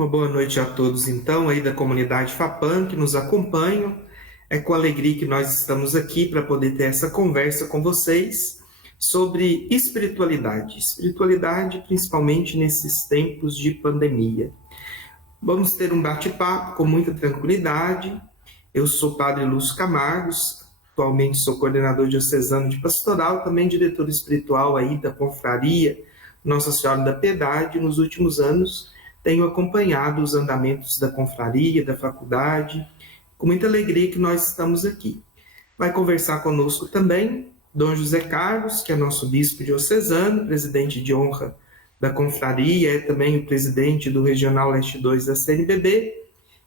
Uma boa noite a todos, então, aí da comunidade FAPAM que nos acompanham. É com alegria que nós estamos aqui para poder ter essa conversa com vocês sobre espiritualidade. Espiritualidade, principalmente nesses tempos de pandemia. Vamos ter um bate-papo com muita tranquilidade. Eu sou Padre Lúcio Camargos, atualmente sou coordenador diocesano de pastoral, também diretor espiritual aí da confraria Nossa Senhora da Piedade. Nos últimos anos tenho acompanhado os andamentos da confraria, da faculdade, com muita alegria que nós estamos aqui. Vai conversar conosco também Dom José Carlos, que é nosso bispo diocesano, presidente de honra da confraria, é também o presidente do Regional Leste 2 da CNBB,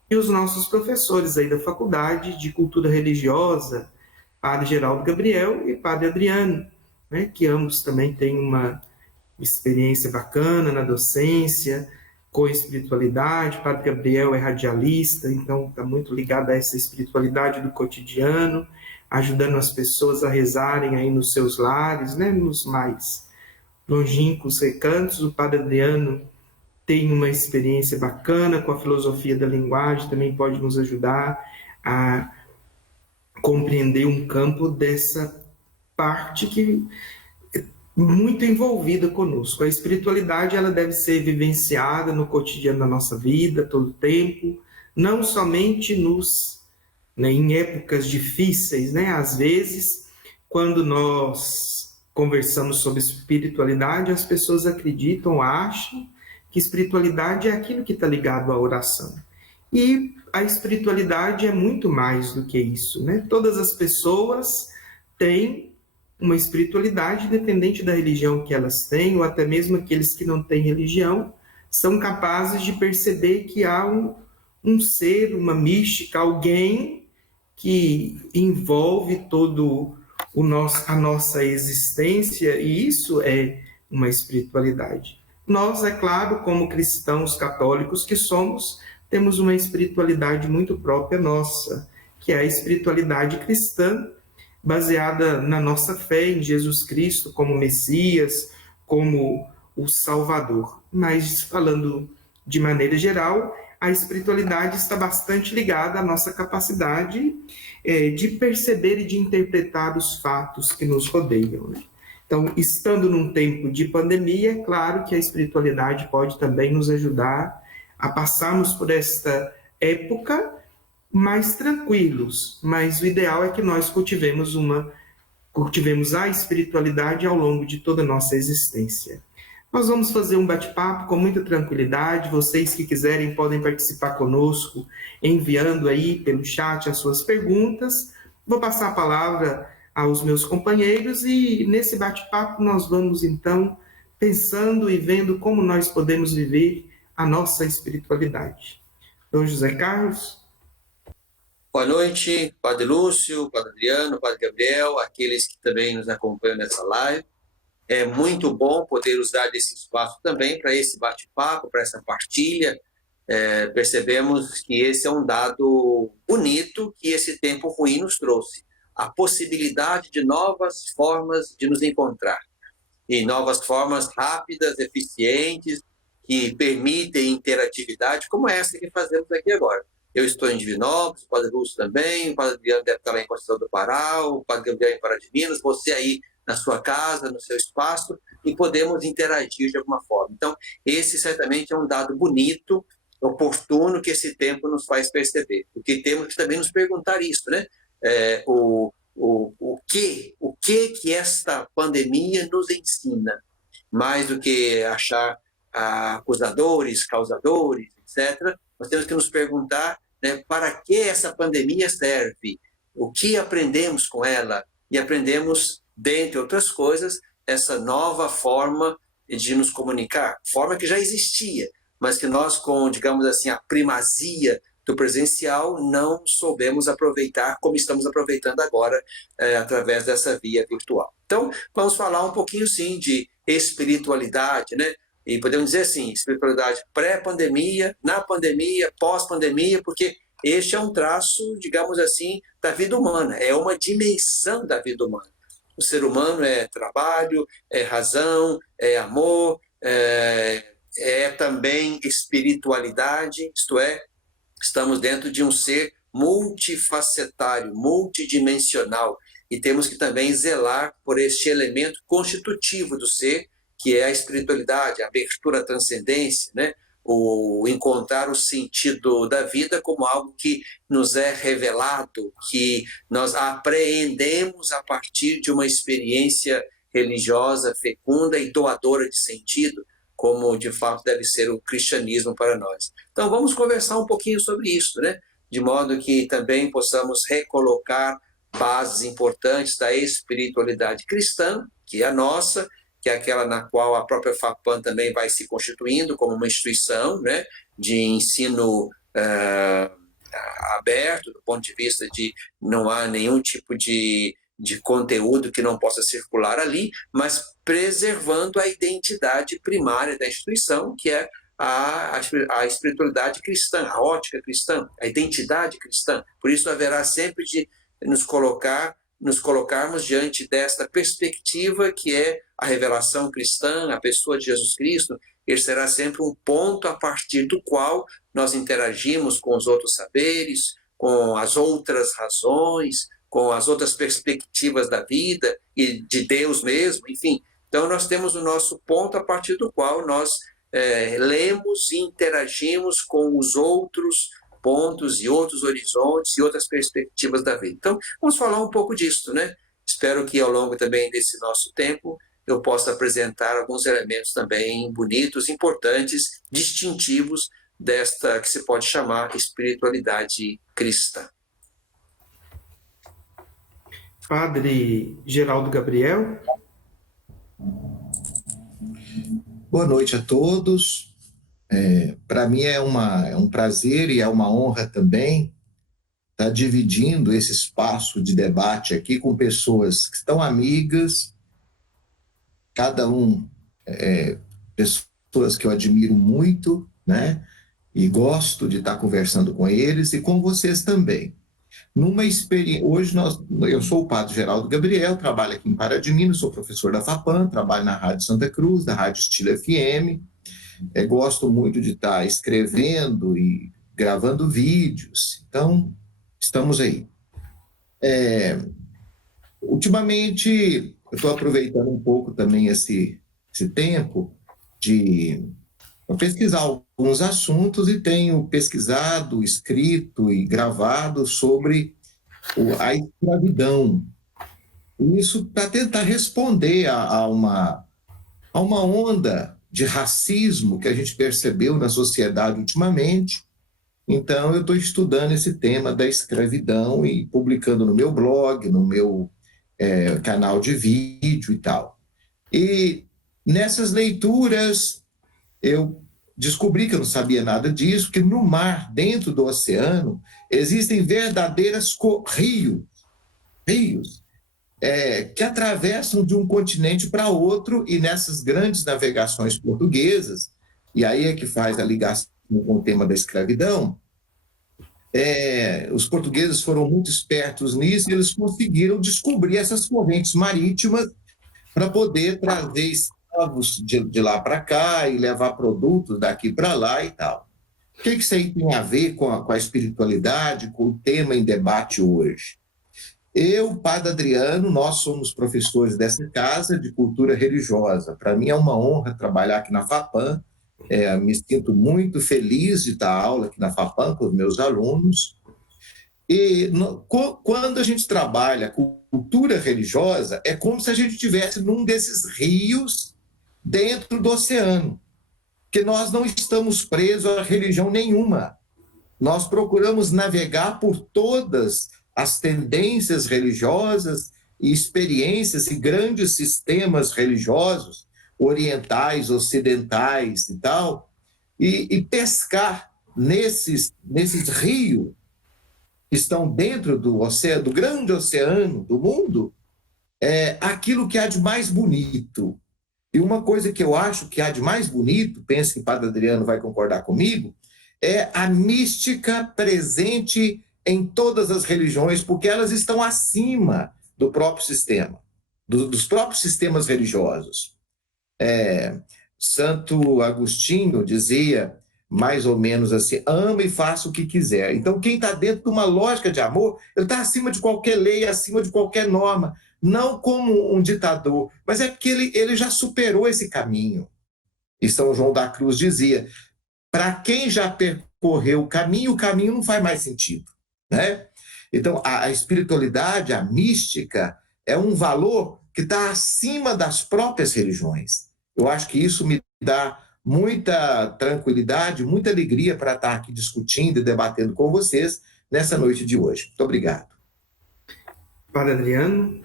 e os nossos professores aí da Faculdade de Cultura Religiosa, Padre Geraldo Gabriel e Padre Adriano, né, que ambos também têm uma experiência bacana na docência, com espiritualidade. Padre Gabriel é radialista, então está muito ligado a essa espiritualidade do cotidiano, ajudando as pessoas a rezarem aí nos seus lares, né, nos mais longínquos recantos. O Padre Adriano tem uma experiência bacana com a filosofia da linguagem, também pode nos ajudar a compreender um campo dessa parte que é muito envolvida conosco. A espiritualidade ela deve ser vivenciada no cotidiano da nossa vida, todo o tempo, não somente em épocas difíceis, né? Às vezes, quando nós conversamos sobre espiritualidade, as pessoas acreditam, acham que espiritualidade é aquilo que está ligado à oração. E a espiritualidade é muito mais do que isso, né? Todas as pessoas têm uma espiritualidade, independente da religião que elas têm, ou até mesmo aqueles que não têm religião, são capazes de perceber que há um ser, uma mística, alguém que envolve todo a nossa existência, e isso é uma espiritualidade. Nós, é claro, como cristãos católicos que somos, temos uma espiritualidade muito própria nossa, que é a espiritualidade cristã, baseada na nossa fé em Jesus Cristo como Messias, como o Salvador. Mas, falando de maneira geral, a espiritualidade está bastante ligada à nossa capacidade de perceber e de interpretar os fatos que nos rodeiam, né? Então, estando num tempo de pandemia, é claro que a espiritualidade pode também nos ajudar a passarmos por esta época mais tranquilos, mas o ideal é que nós cultivemos a espiritualidade ao longo de toda a nossa existência. Nós vamos fazer um bate-papo com muita tranquilidade. Vocês que quiserem podem participar conosco, enviando aí pelo chat as suas perguntas. Vou passar a palavra aos meus companheiros e nesse bate-papo nós vamos então pensando e vendo como nós podemos viver a nossa espiritualidade. Dom José Carlos. Boa noite, Padre Lúcio, Padre Adriano, Padre Gabriel, aqueles que também nos acompanham nessa live. É muito bom poder usar desse espaço também para esse bate-papo, para essa partilha. Percebemos que esse é um dado bonito que esse tempo ruim nos trouxe. A possibilidade de novas formas de nos encontrar. E novas formas rápidas, eficientes, que permitem interatividade, como essa que fazemos aqui agora. Eu estou em Divinópolis, o Padre Lúcio também, o Padre Adriano deve estar lá em Conceição do Pará, o Padre Gabriel em Pará de Minas, você aí na sua casa, no seu espaço, e podemos interagir de alguma forma. Então, esse certamente é um dado bonito, oportuno, que esse tempo nos faz perceber. Porque temos que também nos perguntar isso, né? O que esta pandemia nos ensina? Mais do que achar acusadores, causadores, etc., nós temos que nos perguntar, né, para que essa pandemia serve, o que aprendemos com ela, e aprendemos, dentre outras coisas, essa nova forma de nos comunicar, forma que já existia, mas que nós, com, digamos assim, a primazia do presencial, não soubemos aproveitar como estamos aproveitando agora, através dessa via virtual. Então, vamos falar um pouquinho, sim, de espiritualidade, né? E podemos dizer assim, espiritualidade pré-pandemia, na pandemia, pós-pandemia, porque este é um traço, digamos assim, da vida humana, é uma dimensão da vida humana. O ser humano é trabalho, é razão, é amor, é também espiritualidade, isto é, estamos dentro de um ser multifacetário, multidimensional, e temos que também zelar por este elemento constitutivo do ser, que é a espiritualidade, a abertura à transcendência, né? O encontrar o sentido da vida como algo que nos é revelado, que nós apreendemos a partir de uma experiência religiosa fecunda e doadora de sentido, como de fato deve ser o cristianismo para nós. Então vamos conversar um pouquinho sobre isso, né? De modo que também possamos recolocar bases importantes da espiritualidade cristã, que é a nossa, que é aquela na qual a própria FAPAM também vai se constituindo como uma instituição, né, de ensino aberto, do ponto de vista de não há nenhum tipo de conteúdo que não possa circular ali, mas preservando a identidade primária da instituição, que é a espiritualidade cristã, a ótica cristã, a identidade cristã. Por isso haverá sempre de nos colocarmos diante desta perspectiva que é a revelação cristã, a pessoa de Jesus Cristo. Ele será sempre um ponto a partir do qual nós interagimos com os outros saberes, com as outras razões, com as outras perspectivas da vida e de Deus mesmo, enfim. Então nós temos o nosso ponto a partir do qual nós lemos e interagimos com os outros pontos e outros horizontes e outras perspectivas da vida. Então, vamos falar um pouco disso, né? Espero que ao longo também desse nosso tempo eu possa apresentar alguns elementos também bonitos, importantes, distintivos desta que se pode chamar espiritualidade cristã. Padre Geraldo Gabriel. Boa noite a todos. Para mim é um prazer e é uma honra também estar dividindo esse espaço de debate aqui com pessoas que estão amigas, cada um pessoas que eu admiro muito, né? E gosto de estar conversando com eles e com vocês também. Numa experiência, hoje eu sou o Padre Geraldo Gabriel, trabalho aqui em Paradimino, sou professor da FAPAM, trabalho na Rádio Santa Cruz, da Rádio Estilo FM. Gosto muito de estar escrevendo e gravando vídeos, então estamos aí. Ultimamente, eu estou aproveitando um pouco também esse tempo de pesquisar alguns assuntos e tenho pesquisado, escrito e gravado sobre a escravidão. Isso para tentar responder a uma onda de racismo que a gente percebeu na sociedade ultimamente. Então, eu estou estudando esse tema da escravidão e publicando no meu blog, no meu canal de vídeo e tal. E nessas leituras, eu descobri que eu não sabia nada disso, que no mar, dentro do oceano, existem verdadeiras rios, que atravessam de um continente para outro, e nessas grandes navegações portuguesas, e aí é que faz a ligação com o tema da escravidão, os portugueses foram muito espertos nisso, e eles conseguiram descobrir essas correntes marítimas para poder trazer escravos de lá para cá e levar produtos daqui para lá e tal. O que isso aí tem a ver com a espiritualidade, com o tema em debate hoje? Eu, Padre Adriano, nós somos professores dessa casa de cultura religiosa. Para mim é uma honra trabalhar aqui na FAPAM. Me sinto muito feliz de dar aula aqui na FAPAM com os meus alunos. E quando a gente trabalha com cultura religiosa, é como se a gente estivesse num desses rios dentro do oceano, que nós não estamos presos a religião nenhuma. Nós procuramos navegar por todas as tendências religiosas e experiências e grandes sistemas religiosos, orientais, ocidentais e tal, e pescar nesses rios que estão dentro do oceano, do grande oceano do mundo, aquilo que há de mais bonito. E uma coisa que eu acho que há de mais bonito, penso que o Padre Adriano vai concordar comigo, é a mística presente em todas as religiões, porque elas estão acima do próprio sistema, dos próprios sistemas religiosos. Santo Agostinho dizia mais ou menos assim: ama e faça o que quiser. Então, quem está dentro de uma lógica de amor, ele está acima de qualquer lei, acima de qualquer norma, não como um ditador, mas é porque ele já superou esse caminho. E São João da Cruz dizia: para quem já percorreu o caminho não faz mais sentido, né? Então, a espiritualidade, a mística, é um valor que está acima das próprias religiões. Eu acho que isso me dá muita tranquilidade, muita alegria para estar aqui discutindo e debatendo com vocês nessa noite de hoje. Muito obrigado. Padre Adriano.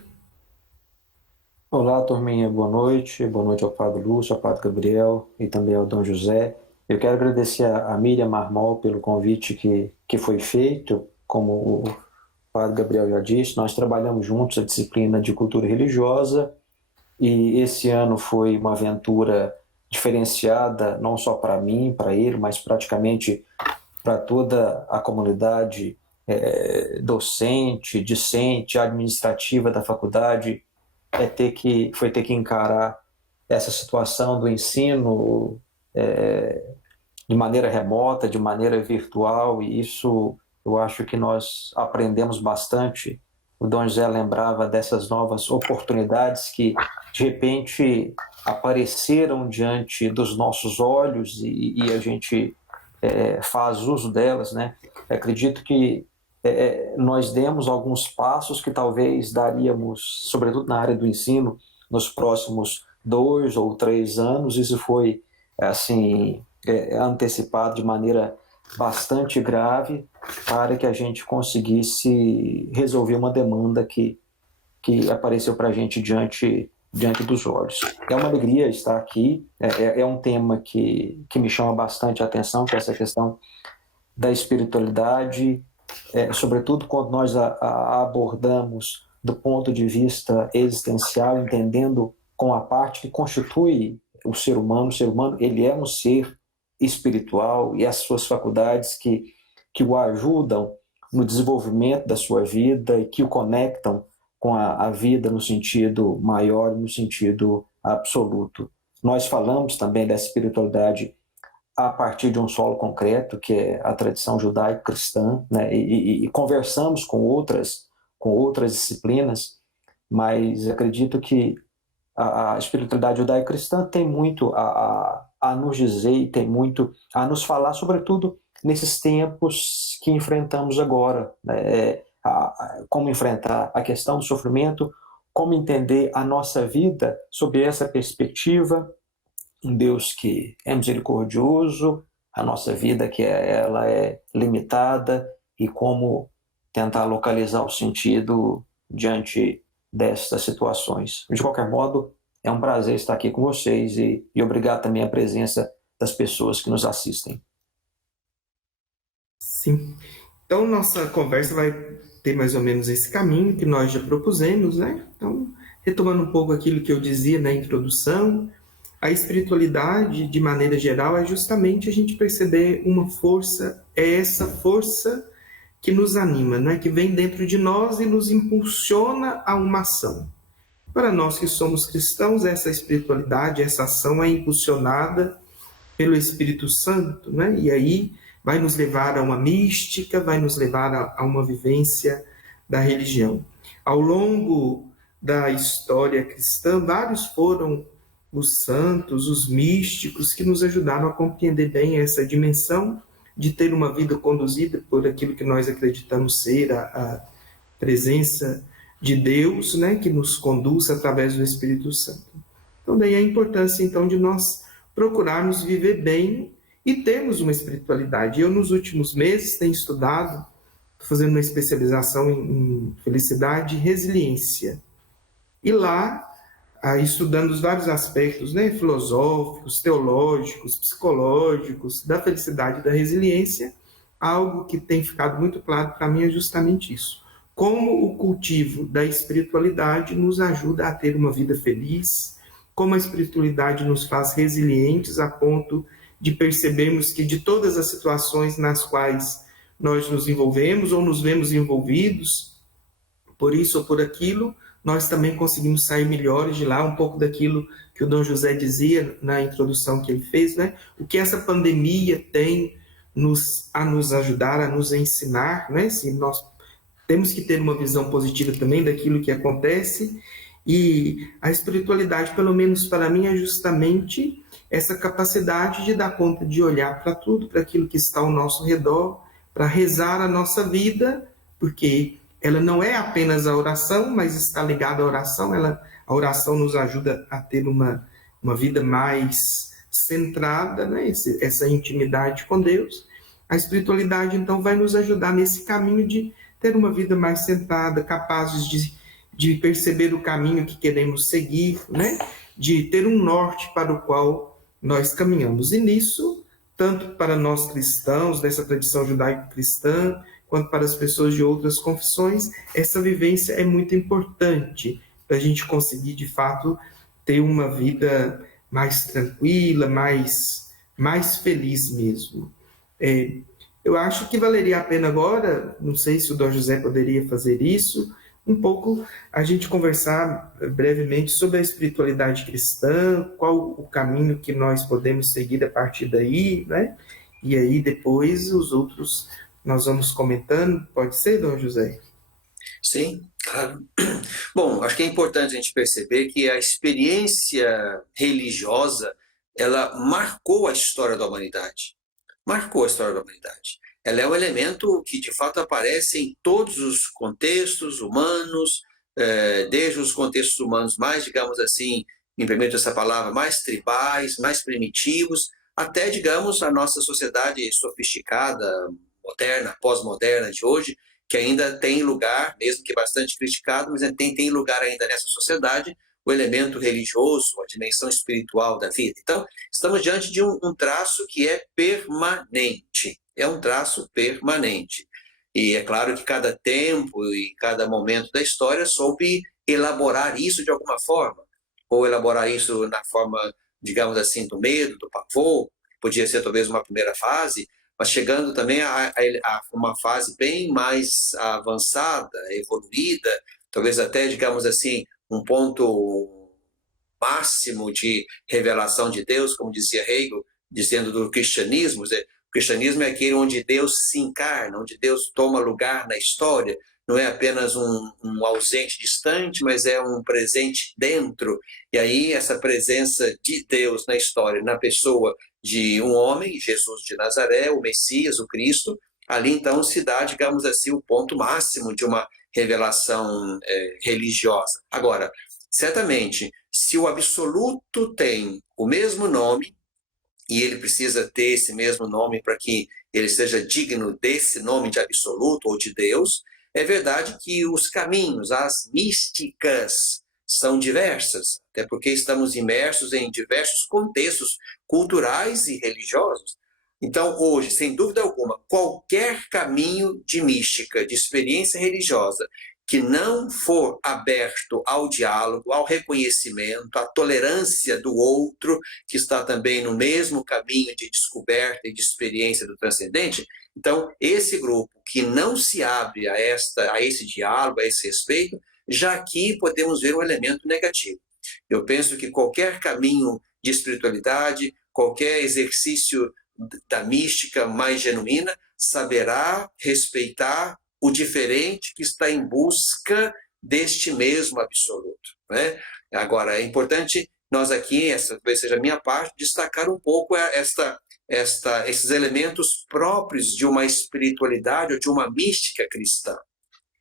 Olá, turminha, boa noite. Boa noite ao Padre Lúcio, ao Padre Gabriel e também ao Dom José. Eu quero agradecer a Miriam Marmol pelo convite que foi feito. Como o Padre Gabriel já disse, nós trabalhamos juntos a disciplina de cultura religiosa e esse ano foi uma aventura diferenciada, não só para mim, para ele, mas praticamente para toda a comunidade docente, discente, administrativa da faculdade. Foi ter que encarar essa situação do ensino de maneira remota, de maneira virtual, e isso eu acho que nós aprendemos bastante. O Dom José lembrava dessas novas oportunidades que, de repente, apareceram diante dos nossos olhos e a gente faz uso delas, né? Acredito que nós demos alguns passos que talvez daríamos, sobretudo na área do ensino, nos próximos 2 ou 3 anos. Isso foi assim antecipado de maneira bastante grave para que a gente conseguisse resolver uma demanda que apareceu para a gente diante dos olhos. É uma alegria estar aqui, é um tema que me chama bastante a atenção, que é essa questão da espiritualidade, sobretudo quando nós a abordamos do ponto de vista existencial, entendendo com a parte que constitui o ser humano. O ser humano, ele é um ser espiritual e as suas faculdades que o ajudam no desenvolvimento da sua vida e que o conectam com a vida no sentido maior, no sentido absoluto. Nós falamos também dessa espiritualidade a partir de um solo concreto, que é a tradição judaico-cristã, né? E conversamos com outras disciplinas, mas acredito que a espiritualidade judaico-cristã tem muito a nos dizer e tem muito a nos falar, sobretudo nesses tempos que enfrentamos agora, né? Como enfrentar a questão do sofrimento, como entender a nossa vida sob essa perspectiva, um Deus que é misericordioso, a nossa vida ela é limitada, e como tentar localizar o sentido diante dessas situações. De qualquer modo, é um prazer estar aqui com vocês e obrigado também a presença das pessoas que nos assistem. Sim. Então, nossa conversa vai ter mais ou menos esse caminho que nós já propusemos, né? Então, retomando um pouco aquilo que eu dizia na introdução, a espiritualidade, de maneira geral, é justamente a gente perceber uma força, é essa força que nos anima, né? Que vem dentro de nós e nos impulsiona a uma ação. Para nós que somos cristãos, essa espiritualidade, essa ação é impulsionada pelo Espírito Santo, né? E aí vai nos levar a uma mística, vai nos levar a uma vivência da religião. Ao longo da história cristã, vários foram os santos, os místicos, que nos ajudaram a compreender bem essa dimensão de ter uma vida conduzida por aquilo que nós acreditamos ser a presença de Deus, né, que nos conduz através do Espírito Santo. Então, daí a importância, então, de nós procurarmos viver bem e termos uma espiritualidade. Eu, nos últimos meses, tenho estudado, fazendo uma especialização em felicidade e resiliência. E lá, estudando os vários aspectos, né, filosóficos, teológicos, psicológicos, da felicidade e da resiliência, algo que tem ficado muito claro para mim é justamente isso. Como o cultivo da espiritualidade nos ajuda a ter uma vida feliz, como a espiritualidade nos faz resilientes a ponto de percebermos que de todas as situações nas quais nós nos envolvemos ou nos vemos envolvidos, por isso ou por aquilo, nós também conseguimos sair melhores de lá, um pouco daquilo que o Dom José dizia na introdução que ele fez, né? O que essa pandemia tem a nos ajudar, a nos ensinar, né? Se nós temos que ter uma visão positiva também daquilo que acontece, e a espiritualidade, pelo menos para mim, é justamente essa capacidade de dar conta de olhar para tudo, para aquilo que está ao nosso redor, para rezar a nossa vida, porque ela não é apenas a oração, mas está ligada à oração. A oração nos ajuda a ter uma vida mais centrada, né? Essa intimidade com Deus. A espiritualidade, então, vai nos ajudar nesse caminho de ter uma vida mais centrada, capazes de perceber o caminho que queremos seguir, né? De ter um norte para o qual nós caminhamos. E nisso, tanto para nós cristãos, dessa tradição judaico-cristã, quanto para as pessoas de outras confissões, essa vivência é muito importante para a gente conseguir, de fato, ter uma vida mais tranquila, mais feliz mesmo. Eu acho que valeria a pena agora, não sei se o Dom José poderia fazer isso, um pouco a gente conversar brevemente sobre a espiritualidade cristã, qual o caminho que nós podemos seguir a partir daí, né? E aí depois os outros nós vamos comentando. Pode ser, Dom José? Sim, claro. Bom, acho que é importante a gente perceber que a experiência religiosa, ela marcou a história da humanidade. Marcou a história da humanidade. Ela é um elemento que, de fato, aparece em todos os contextos humanos, desde os contextos humanos mais, digamos assim, me permito essa palavra, mais tribais, mais primitivos, até, digamos, a nossa sociedade sofisticada, moderna, pós-moderna de hoje, que ainda tem lugar, mesmo que bastante criticado, mas tem lugar ainda nessa sociedade, o elemento religioso, a dimensão espiritual da vida. Então, estamos diante de um traço que é permanente. É um traço permanente. E é claro que cada tempo e cada momento da história soube elaborar isso de alguma forma. Ou elaborar isso na forma, digamos assim, do medo, do pavor, podia ser talvez uma primeira fase, mas chegando também a uma fase bem mais avançada, evoluída, talvez até, digamos assim, um ponto máximo de revelação de Deus, como dizia Hegel, dizendo do cristianismo. O cristianismo é aquele onde Deus se encarna, onde Deus toma lugar na história, não é apenas um ausente distante, mas é um presente dentro. E aí essa presença de Deus na história, na pessoa de um homem, Jesus de Nazaré, o Messias, o Cristo, ali então se dá, digamos assim, o ponto máximo de uma revelação religiosa. Agora, certamente, se o absoluto tem o mesmo nome, e ele precisa ter esse mesmo nome para que ele seja digno desse nome de absoluto ou de Deus, é verdade que os caminhos, as místicas, são diversas, até porque estamos imersos em diversos contextos culturais e religiosos. Então, hoje, sem dúvida alguma, qualquer caminho de mística, de experiência religiosa, que não for aberto ao diálogo, ao reconhecimento, à tolerância do outro, que está também no mesmo caminho de descoberta e de experiência do transcendente, então, esse grupo que não se abre a esse diálogo, a esse respeito, já aqui podemos ver um elemento negativo. Eu penso que qualquer caminho de espiritualidade, qualquer exercício da mística mais genuína, saberá respeitar o diferente que está em busca deste mesmo absoluto, né? Agora, é importante nós aqui, essa talvez seja a minha parte, destacar um pouco esses elementos próprios de uma espiritualidade ou de uma mística cristã.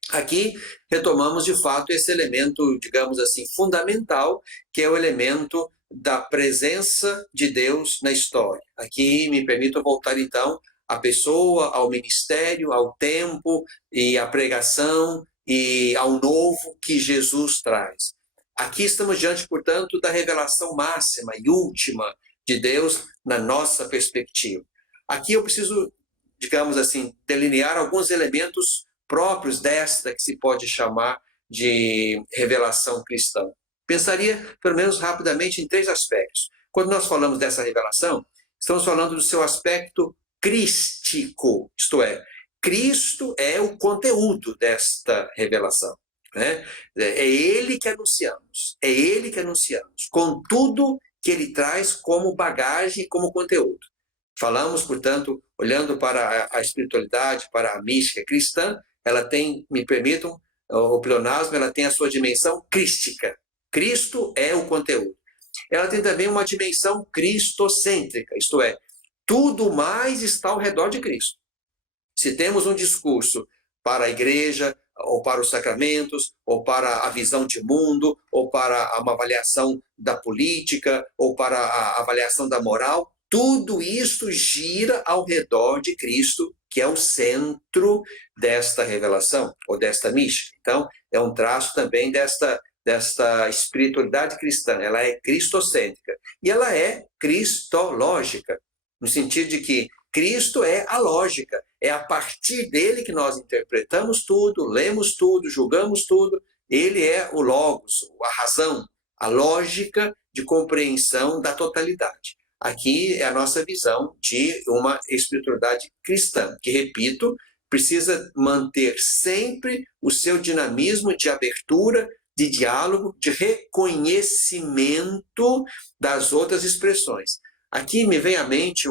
Aqui retomamos, de fato, esse elemento, digamos assim, fundamental, que é o elemento da presença de Deus na história. Aqui me permito voltar, então, à pessoa, ao ministério, ao tempo e à pregação e ao novo que Jesus traz. Aqui estamos diante, portanto, da revelação máxima e última de Deus na nossa perspectiva. Aqui eu preciso, digamos assim, delinear alguns elementos próprios desta que se pode chamar de revelação cristã. Pensaria, pelo menos rapidamente, em 3 aspectos. Quando nós falamos dessa revelação, estamos falando do seu aspecto crístico, isto é, Cristo é o conteúdo desta revelação. né? É ele que anunciamos, é ele que anunciamos, com tudo que ele traz como bagagem, como conteúdo. Falamos, portanto, olhando para a espiritualidade, para a mística cristã, ela tem, me permitam, o pleonasmo, ela tem a sua dimensão crística. Cristo é o conteúdo. Ela tem também uma dimensão cristocêntrica, isto é, tudo mais está ao redor de Cristo. Se temos um discurso para a igreja, ou para os sacramentos, ou para a visão de mundo, ou para uma avaliação da política, ou para a avaliação da moral, tudo isso gira ao redor de Cristo, que é o centro desta revelação, ou desta mística. Então, é um traço também desta espiritualidade cristã. Ela é cristocêntrica. E ela é cristológica, no sentido de que Cristo é a lógica. É a partir dele que nós interpretamos tudo, lemos tudo, julgamos tudo. Ele é o logos, a razão, a lógica de compreensão da totalidade. Aqui é a nossa visão de uma espiritualidade cristã, que, repito, precisa manter sempre o seu dinamismo de abertura, de diálogo, de reconhecimento das outras expressões. Aqui me vem à mente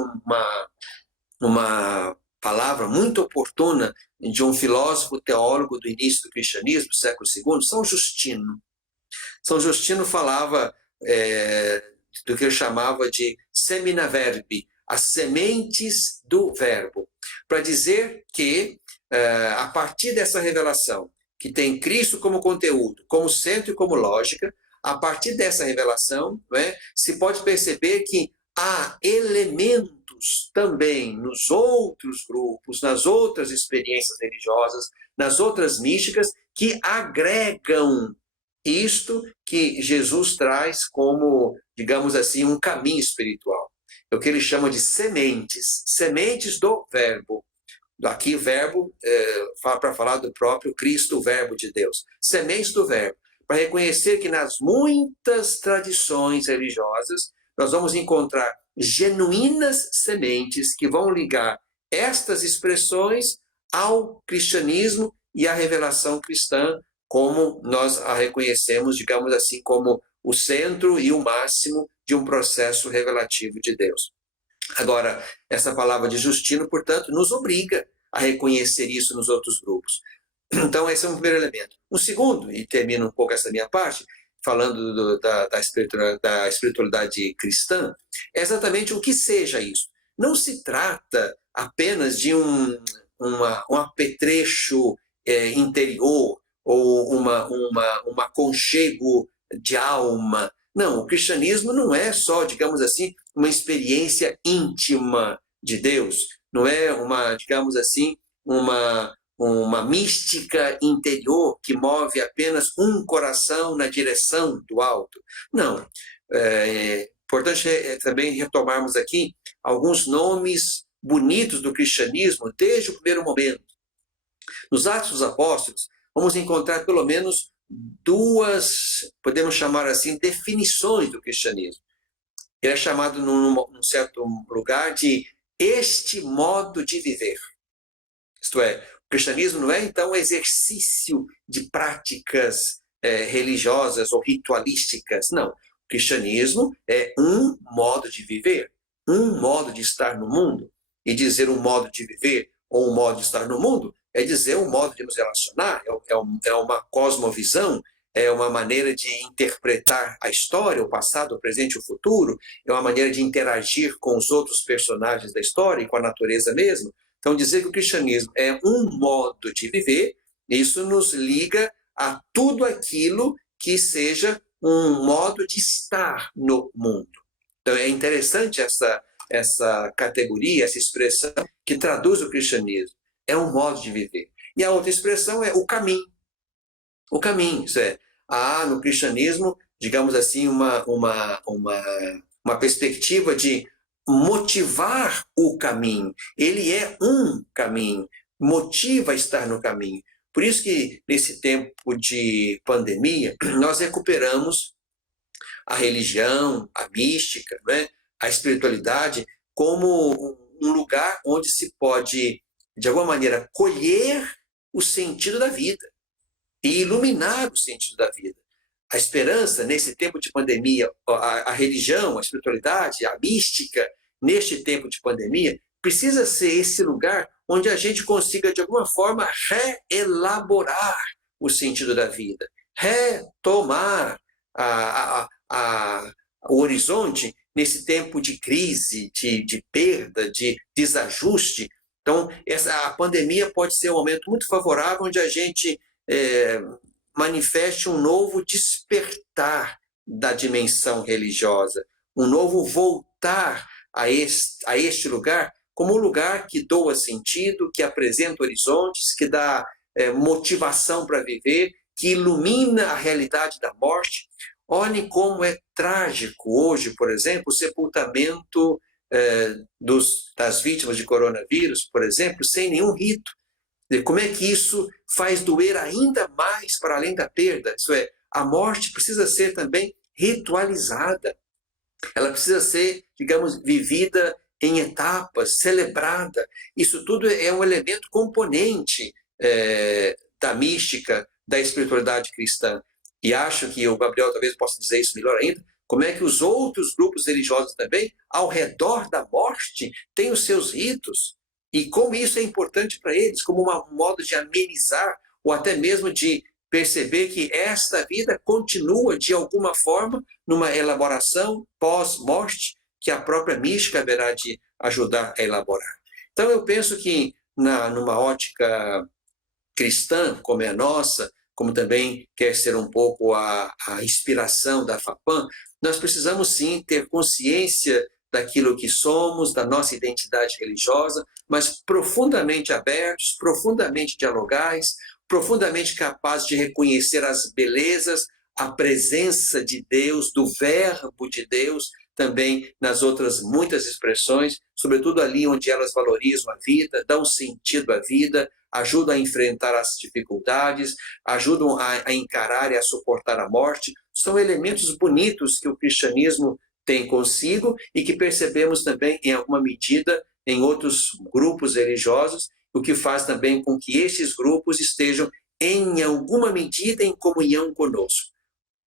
uma palavra muito oportuna de um filósofo teólogo do início do cristianismo, do século II, São Justino. São Justino falava do que ele chamava de semina verbi, as sementes do verbo, para dizer que, a partir dessa revelação, que tem Cristo como conteúdo, como centro e como lógica, a partir dessa revelação, se pode perceber que há elementos também nos outros grupos, nas outras experiências religiosas, nas outras místicas, que agregam isto que Jesus traz como, digamos assim, um caminho espiritual. É o que ele chama de sementes, sementes do verbo. Aqui, verbo, para falar do próprio Cristo, o verbo de Deus. Sementes do verbo, para reconhecer que nas muitas tradições religiosas, nós vamos encontrar genuínas sementes que vão ligar estas expressões ao cristianismo e à revelação cristã, como nós a reconhecemos, digamos assim, como o centro e o máximo de um processo revelativo de Deus. Agora, essa palavra de Justino, portanto, nos obriga a reconhecer isso nos outros grupos. Então, esse é um primeiro elemento. Um segundo, e termino um pouco essa minha parte, falando da espiritualidade cristã, é exatamente o que seja isso. Não se trata apenas de um apetrecho interior ou um aconchego de alma. Não, o cristianismo não é só, digamos assim, uma experiência íntima de Deus, não é digamos assim, uma mística interior que move apenas um coração na direção do alto. Não. Importante também retomarmos aqui alguns nomes bonitos do cristianismo desde o primeiro momento. Nos Atos dos Apóstolos, vamos encontrar pelo menos duas, podemos chamar assim, definições do cristianismo. Ele é chamado num certo lugar de este modo de viver. Isto é, o cristianismo não é, então, um exercício de práticas religiosas ou ritualísticas. Não. O cristianismo é um modo de viver, um modo de estar no mundo. E dizer um modo de viver ou um modo de estar no mundo é dizer um modo de nos relacionar, é uma cosmovisão, é uma maneira de interpretar a história, o passado, o presente e o futuro, é uma maneira de interagir com os outros personagens da história e com a natureza mesmo. Então, dizer que o cristianismo é um modo de viver, isso nos liga a tudo aquilo que seja um modo de estar no mundo. Então, é interessante essa categoria, essa expressão que traduz o cristianismo. É um modo de viver. E a outra expressão é o caminho. O caminho, isso é, há no cristianismo, digamos assim, uma perspectiva de motivar o caminho. Ele é um caminho, motiva a estar no caminho. Por isso que, nesse tempo de pandemia, nós recuperamos a religião, a mística, né, a espiritualidade, como um lugar onde se pode, de alguma maneira, colher o sentido da vida. e iluminar o sentido da vida. A esperança, nesse tempo de pandemia, a religião, a espiritualidade, a mística, neste tempo de pandemia, precisa ser esse lugar onde a gente consiga, de alguma forma, reelaborar o sentido da vida, retomar o horizonte nesse tempo de crise, de perda, de desajuste. Então, a pandemia pode ser um momento muito favorável onde a gente manifeste um novo despertar da dimensão religiosa, um novo voltar a este lugar como um lugar que doa sentido, que apresenta horizontes, que dá motivação para viver, que ilumina a realidade da morte. Olhem como é trágico hoje, por exemplo, o sepultamento das vítimas de coronavírus, por exemplo, sem nenhum rito. Como é que isso faz doer ainda mais para além da perda? Isso é, a morte precisa ser também ritualizada. Ela precisa ser, digamos, vivida em etapas, celebrada. Isso tudo é um elemento componente da mística, da espiritualidade cristã. E acho que o Gabriel talvez possa dizer isso melhor ainda, como é que os outros grupos religiosos também, ao redor da morte, têm os seus ritos, e como isso é importante para eles, como um modo de amenizar, ou até mesmo de perceber que esta vida continua, de alguma forma, numa elaboração pós-morte, que a própria mística haverá de ajudar a elaborar. Então, eu penso que, numa ótica cristã, como é a nossa, como também quer ser um pouco a inspiração da FAPAM, nós precisamos sim ter consciência daquilo que somos, da nossa identidade religiosa, mas profundamente abertos, profundamente dialogais, profundamente capazes de reconhecer as belezas, a presença de Deus, do Verbo de Deus, também nas outras muitas expressões, sobretudo ali onde elas valorizam a vida, dão sentido à vida, ajudam a enfrentar as dificuldades, ajudam a encarar e a suportar a morte. São elementos bonitos que o cristianismo tem consigo e que percebemos também, em alguma medida, em outros grupos religiosos, o que faz também com que estes grupos estejam, em alguma medida, em comunhão conosco.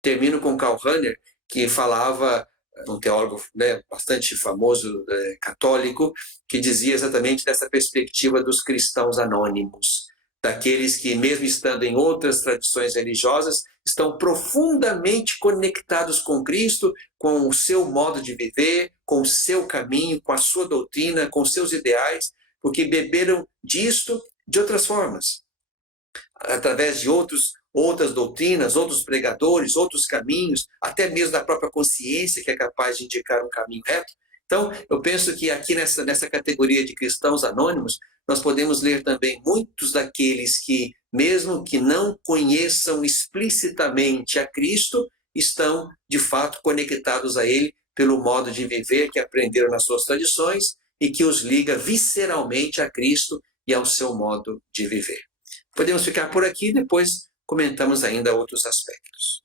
Termino com Karl Rahner, que falava, um teólogo bastante famoso, católico, que dizia exatamente dessa perspectiva dos cristãos anônimos, daqueles que, mesmo estando em outras tradições religiosas, estão profundamente conectados com Cristo, com o seu modo de viver, com o seu caminho, com a sua doutrina, com os seus ideais, porque beberam disto de outras formas, através de outras doutrinas, outros pregadores, outros caminhos, até mesmo da própria consciência que é capaz de indicar um caminho reto. Então, eu penso que aqui nessa categoria de cristãos anônimos, nós podemos ler também muitos daqueles que, mesmo que não conheçam explicitamente a Cristo, estão, de fato, conectados a Ele pelo modo de viver que aprenderam nas suas tradições e que os liga visceralmente a Cristo e ao seu modo de viver. Podemos ficar por aqui, depois comentamos ainda outros aspectos.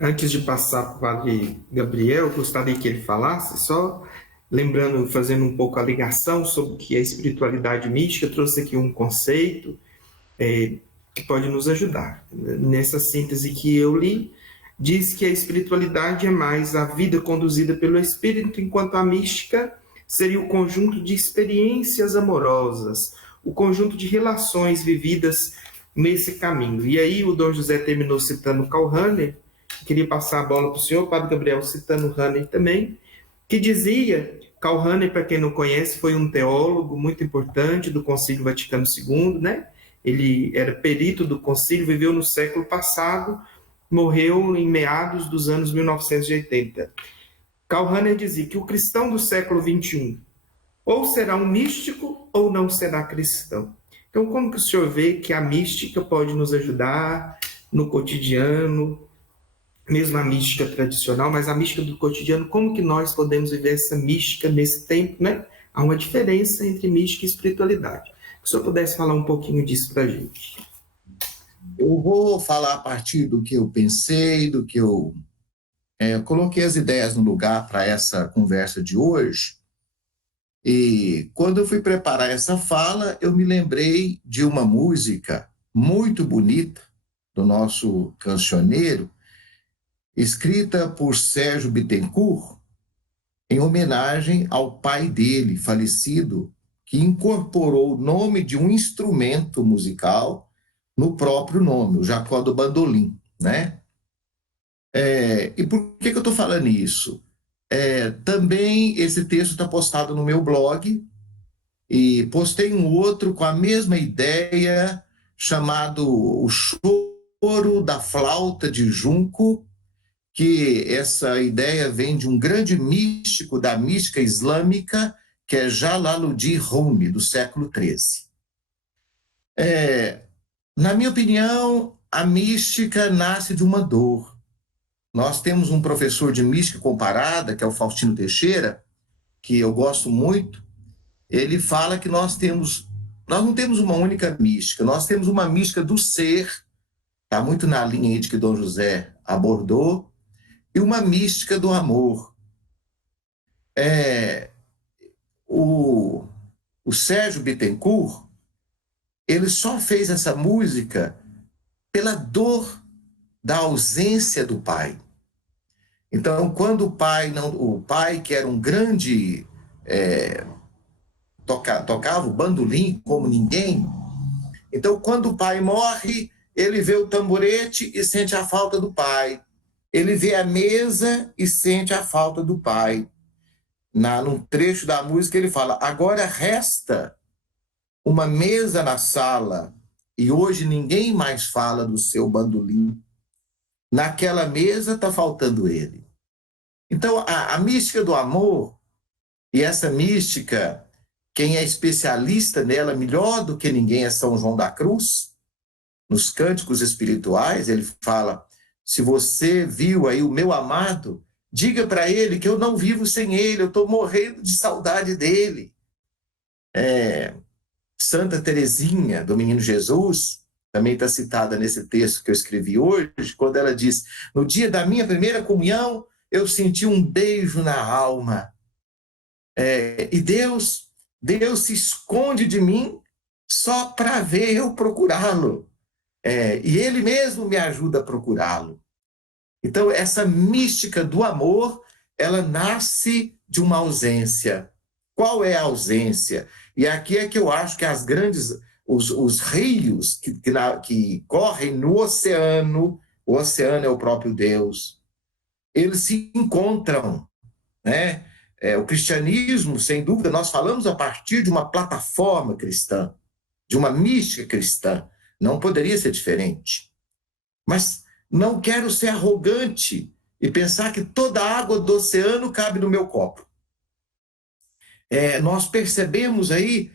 Antes de passar para o Padre Gabriel, gostaria que ele falasse, só lembrando, fazendo um pouco a ligação sobre o que é espiritualidade mística, trouxe aqui um conceito que pode nos ajudar. Nessa síntese que eu li, diz que a espiritualidade é mais a vida conduzida pelo Espírito, enquanto a mística seria o conjunto de experiências amorosas, o conjunto de relações vividas nesse caminho. E aí o Dom José terminou citando Karl Rahner, queria passar a bola para o senhor, Padre Gabriel, citando Rahner também, que dizia, Karl Rahner, para quem não conhece, foi um teólogo muito importante do Concílio Vaticano II, né? Ele era perito do concílio, viveu no século passado, morreu em meados dos anos 1980. Karl Rahner dizia que o cristão do século XXI ou será um místico ou não será cristão. Então, como que o senhor vê que a mística pode nos ajudar no cotidiano, mesmo a mística tradicional, mas a mística do cotidiano, como que nós podemos viver essa mística nesse tempo, né? Há uma diferença entre mística e espiritualidade. Se o senhor pudesse falar um pouquinho disso para a gente. Eu vou falar a partir do que eu pensei, do que eu coloquei as ideias no lugar para essa conversa de hoje. E quando eu fui preparar essa fala, eu me lembrei de uma música muito bonita, do nosso cancioneiro, escrita por Sérgio Bittencourt, em homenagem ao pai dele, falecido, que incorporou o nome de um instrumento musical no próprio nome, o Jacó do Bandolim, né? E por que eu estou falando isso? Também esse texto está postado no meu blog, e postei um outro com a mesma ideia, chamado O Choro da Flauta de Junco, que essa ideia vem de um grande místico da mística islâmica, que é Jalaluddin Rumi, do século XIII. Na minha opinião, a mística nasce de uma dor. Nós temos um professor de mística comparada, que é o Faustino Teixeira, que eu gosto muito. Ele fala que nós não temos uma única mística, nós temos uma mística do ser, está muito na linha aí de que Dom José abordou, e uma mística do amor. O Sérgio Bittencourt, ele só fez essa música pela dor da ausência do pai. Então, quando o pai que era um grande... tocava o bandolim como ninguém, então, quando o pai morre, ele vê o tamborete e sente a falta do pai. Ele vê a mesa e sente a falta do pai. Num trecho da música ele fala: agora resta uma mesa na sala e hoje ninguém mais fala do seu bandolim. Naquela mesa está faltando ele. Então, a mística do amor, e essa mística, quem é especialista nela melhor do que ninguém é São João da Cruz. Nos cânticos espirituais, ele fala: se você viu aí o meu amado, diga para ele que eu não vivo sem ele, eu estou morrendo de saudade dele. Santa Teresinha, do Menino Jesus, também está citada nesse texto que eu escrevi hoje, quando ela diz: no dia da minha primeira comunhão, eu senti um beijo na alma. E Deus se esconde de mim só para ver eu procurá-lo. E ele mesmo me ajuda a procurá-lo. Então, essa mística do amor, ela nasce de uma ausência. Qual é a ausência? E aqui é que eu acho que os rios que correm no oceano, o oceano é o próprio Deus, eles se encontram, né? O cristianismo, sem dúvida, nós falamos a partir de uma plataforma cristã, de uma mística cristã. Não poderia ser diferente. Mas não quero ser arrogante e pensar que toda a água do oceano cabe no meu copo. Nós percebemos aí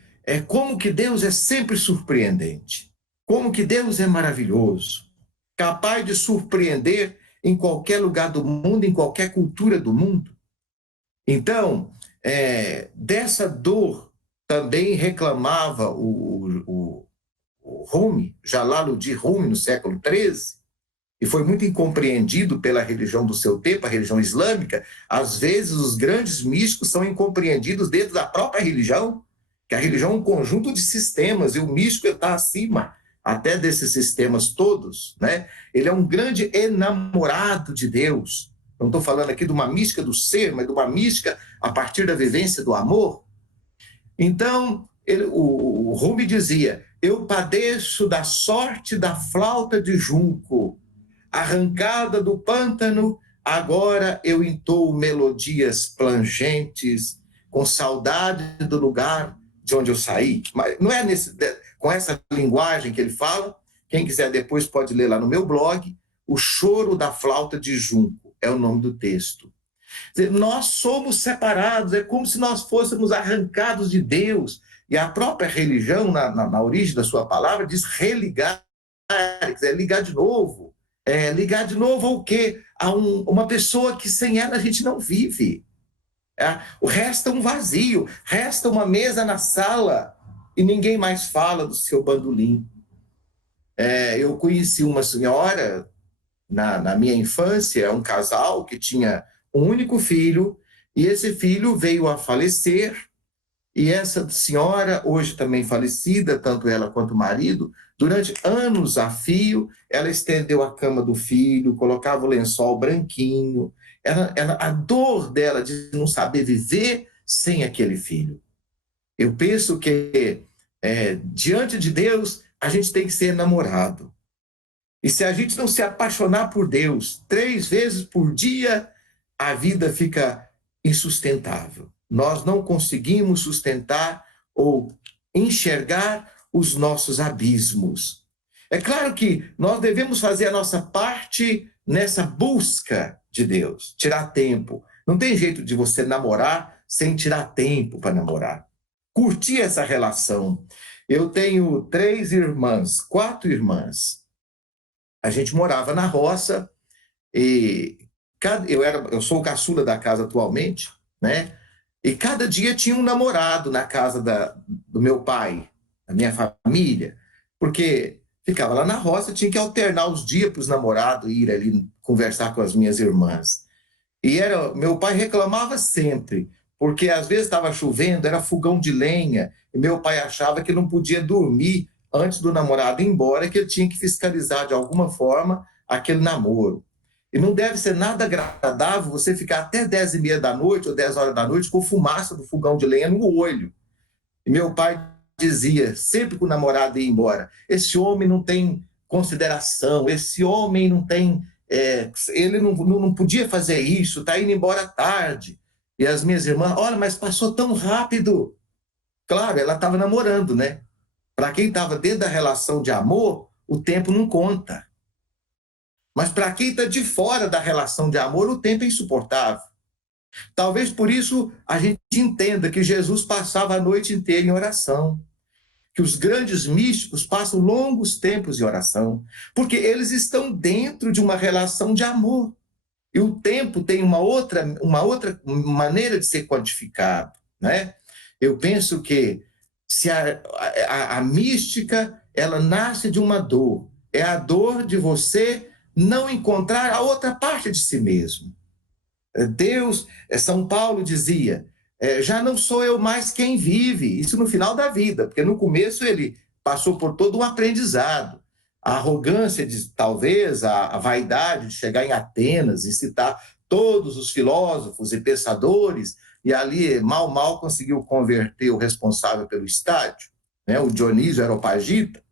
como que Deus é sempre surpreendente, como que Deus é maravilhoso, capaz de surpreender em qualquer lugar do mundo, em qualquer cultura do mundo. Então, dessa dor também reclamava o Rumi, Jalaluddin Rumi, no século XIII, e foi muito incompreendido pela religião do seu tempo, a religião islâmica. Às vezes, os grandes místicos são incompreendidos dentro da própria religião, que a religião é um conjunto de sistemas, e o místico está acima até desses sistemas todos, né? Ele é um grande enamorado de Deus. Não estou falando aqui de uma mística do ser, mas de uma mística a partir da vivência do amor. Então, o Rumi dizia: eu padeço da sorte da flauta de junco, arrancada do pântano, agora eu entoo melodias plangentes, com saudade do lugar de onde eu saí. Mas não é com essa linguagem que ele fala. Quem quiser depois pode ler lá no meu blog. O Choro da Flauta de Junco é o nome do texto. Quer dizer, nós somos separados, é como se nós fôssemos arrancados de Deus. E a própria religião, na origem da sua palavra, diz religar, quer dizer, ligar de novo. Ligar de novo ao quê? A uma pessoa que sem ela a gente não vive. Resta um vazio, resta uma mesa na sala e ninguém mais fala do seu bandolim. Eu conheci uma senhora na minha infância, um casal que tinha um único filho, e esse filho veio a falecer, E essa senhora, hoje também falecida, tanto ela quanto o marido, durante anos a fio, ela estendeu a cama do filho, colocava o lençol branquinho. A dor dela de não saber viver sem aquele filho. Eu penso que, diante de Deus, a gente tem que ser namorado. E se a gente não se apaixonar por Deus 3 vezes por dia, a vida fica insustentável. Nós não conseguimos sustentar ou enxergar os nossos abismos. É claro que nós devemos fazer a nossa parte nessa busca de Deus, tirar tempo. Não tem jeito de você namorar sem tirar tempo para namorar. Curtir essa relação. Eu tenho 3 irmãs, 4 irmãs. A gente morava na roça e eu sou o caçula da casa atualmente, né? E cada dia tinha um namorado na casa do meu pai, da minha família, porque ficava lá na roça, tinha que alternar os dias para os namorados ir ali conversar com as minhas irmãs. E meu pai reclamava sempre, porque às vezes estava chovendo, era fogão de lenha, e meu pai achava que não podia dormir antes do namorado ir embora, que ele tinha que fiscalizar de alguma forma aquele namoro. E não deve ser nada agradável você ficar até 10h30 da noite ou 10 horas da noite com fumaça do fogão de lenha no olho. E meu pai dizia, sempre que o namorado ia embora, esse homem não tem consideração, esse homem não tem... ele não podia fazer isso, está indo embora tarde. E as minhas irmãs, olha, mas passou tão rápido. Claro, ela estava namorando, né? Para quem estava dentro da relação de amor, o tempo não conta. Mas para quem está de fora da relação de amor, o tempo é insuportável. Talvez por isso a gente entenda que Jesus passava a noite inteira em oração, que os grandes místicos passam longos tempos em oração, porque eles estão dentro de uma relação de amor. E o tempo tem uma outra maneira de ser quantificado, né? Eu penso que se a mística, ela nasce de uma dor. É a dor de você não encontrar a outra parte de si mesmo. Deus, São Paulo dizia, já não sou eu mais quem vive, isso no final da vida, porque no começo ele passou por todo um aprendizado. A arrogância, talvez, a vaidade de chegar em Atenas e citar todos os filósofos e pensadores, e ali mal conseguiu converter o responsável pelo estádio, né, o Dionísio Areopagita.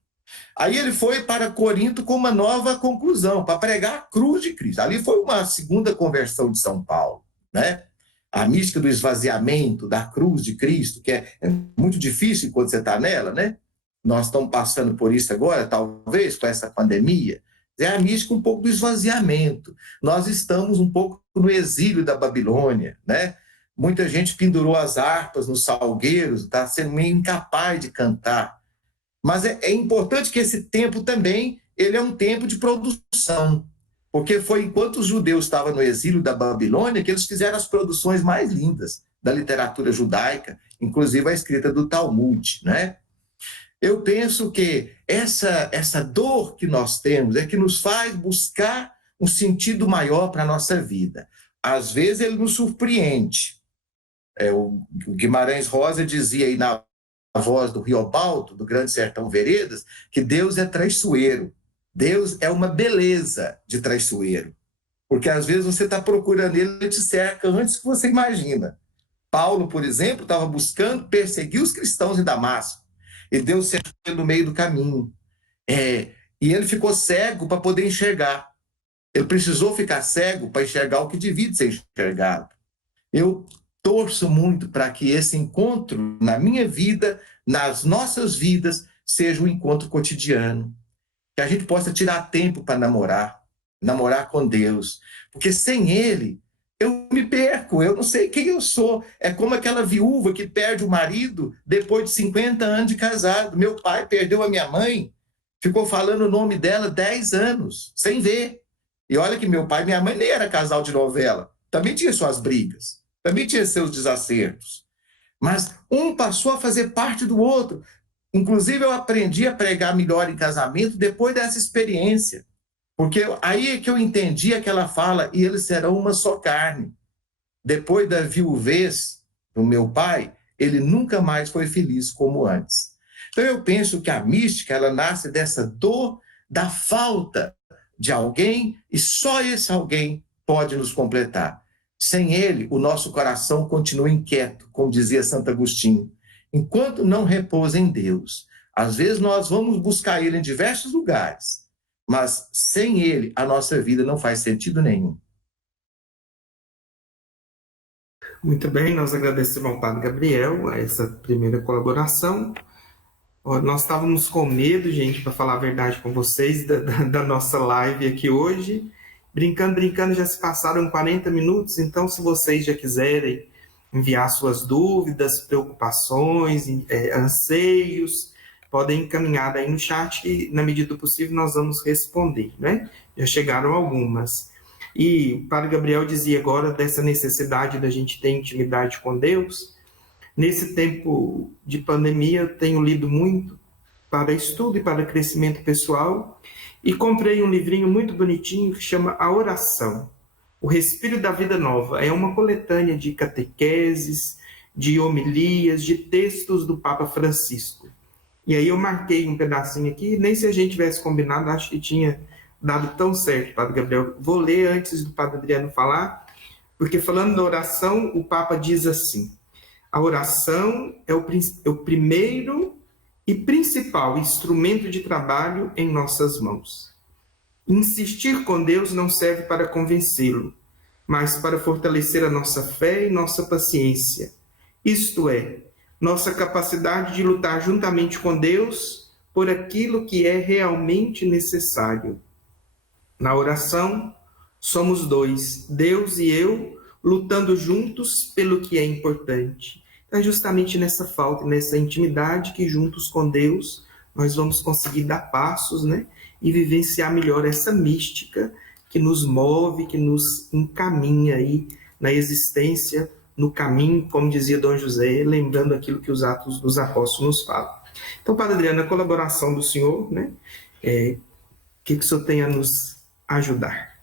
Aí ele foi para Corinto com uma nova conclusão, para pregar a cruz de Cristo. Ali foi uma segunda conversão de São Paulo, né? A mística do esvaziamento, da cruz de Cristo, que é muito difícil quando você está nela, né? Nós estamos passando por isso agora, talvez, com essa pandemia. É a mística um pouco do esvaziamento. Nós estamos um pouco no exílio da Babilônia, né? Muita gente pendurou as harpas nos salgueiros, está sendo meio incapaz de cantar. Mas é importante que esse tempo também, ele é um tempo de produção, porque foi enquanto os judeus estavam no exílio da Babilônia que eles fizeram as produções mais lindas da literatura judaica, inclusive a escrita do Talmud, né? Eu penso que essa dor que nós temos é que nos faz buscar um sentido maior para a nossa vida. Às vezes ele nos surpreende. O Guimarães Rosa dizia aí na voz do Riobaldo, do Grande Sertão Veredas, que Deus é traiçoeiro. Deus é uma beleza de traiçoeiro. Porque às vezes você está procurando ele, ele te cerca antes que você imagina. Paulo, por exemplo, estava buscando perseguir os cristãos em Damasco. E Deus cercou ele no meio do caminho. E ele ficou cego para poder enxergar. Ele precisou ficar cego para enxergar o que devia ser enxergado. Eu torço muito para que esse encontro na minha vida, nas nossas vidas, seja um encontro cotidiano. Que a gente possa tirar tempo para namorar com Deus. Porque sem Ele, eu me perco, eu não sei quem eu sou. É como aquela viúva que perde o marido depois de 50 anos de casado. Meu pai perdeu a minha mãe, ficou falando o nome dela 10 anos, sem ver. E olha que meu pai e minha mãe nem era casal de novela. Também tinha suas brigas, também tinha seus desacertos. Mas um passou a fazer parte do outro. Inclusive, eu aprendi a pregar melhor em casamento depois dessa experiência. Porque aí é que eu entendi aquela fala, e eles serão uma só carne. Depois da viuvez do meu pai, ele nunca mais foi feliz como antes. Então eu penso que a mística, ela nasce dessa dor da falta de alguém, e só esse alguém pode nos completar. Sem ele, o nosso coração continua inquieto, como dizia Santo Agostinho, enquanto não repousa em Deus. Às vezes nós vamos buscar ele em diversos lugares, mas sem ele a nossa vida não faz sentido nenhum. Muito bem, nós agradecemos ao Padre Gabriel essa primeira colaboração. Nós estávamos com medo, gente, para falar a verdade com vocês, da nossa live aqui hoje. Brincando, já se passaram 40 minutos, então se vocês já quiserem enviar suas dúvidas, preocupações, anseios, podem encaminhar aí no chat e, na medida do possível, nós vamos responder, né? Já chegaram algumas. E o Padre Gabriel dizia agora dessa necessidade da gente ter intimidade com Deus. Nesse tempo de pandemia, eu tenho lido muito para estudo e para crescimento pessoal e comprei um livrinho muito bonitinho que chama A Oração, O Respiro da Vida Nova. É uma coletânea de catequeses, de homilias, de textos do Papa Francisco. E aí eu marquei um pedacinho aqui, nem se a gente tivesse combinado, acho que tinha dado tão certo, Padre Gabriel. Vou ler antes do Padre Adriano falar, porque falando da oração, o Papa diz assim: a oração é o primeiro e principal instrumento de trabalho em nossas mãos. Insistir com Deus não serve para convencê-lo, mas para fortalecer a nossa fé e nossa paciência. Isto é, nossa capacidade de lutar juntamente com Deus por aquilo que é realmente necessário. Na oração, somos dois, Deus e eu, lutando juntos pelo que é importante. É justamente nessa falta, nessa intimidade que juntos com Deus nós vamos conseguir dar passos, né? E vivenciar melhor essa mística que nos move, que nos encaminha aí na existência, no caminho, como dizia Dom José, lembrando aquilo que os Atos dos Apóstolos nos falam. Então, Padre Adriano, a colaboração do senhor, né? O que o senhor tem a nos ajudar?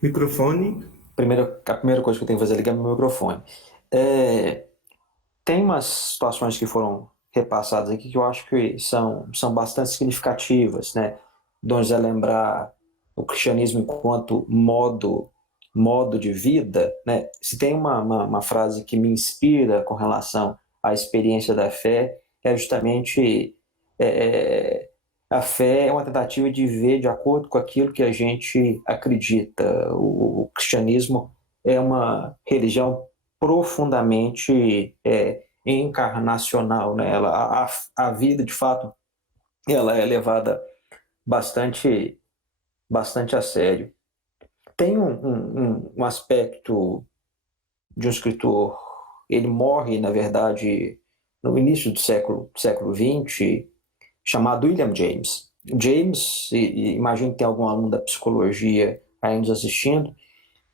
Microfone. A primeira coisa que eu tenho que fazer é ligar meu microfone. Tem umas situações que foram repassadas aqui que eu acho que são bastante significativas, né? Dom José lembrar o cristianismo enquanto modo de vida, né? Se tem uma frase que me inspira com relação à experiência da fé, é justamente a fé é uma tentativa de viver de acordo com aquilo que a gente acredita. O cristianismo é uma religião profundamente encarnacional, né? A vida, de fato, ela é levada bastante a sério. Tem um aspecto de um escritor, ele morre, na verdade, no início do século XX, chamado William James. James, imagino que tem algum aluno da psicologia aí nos assistindo,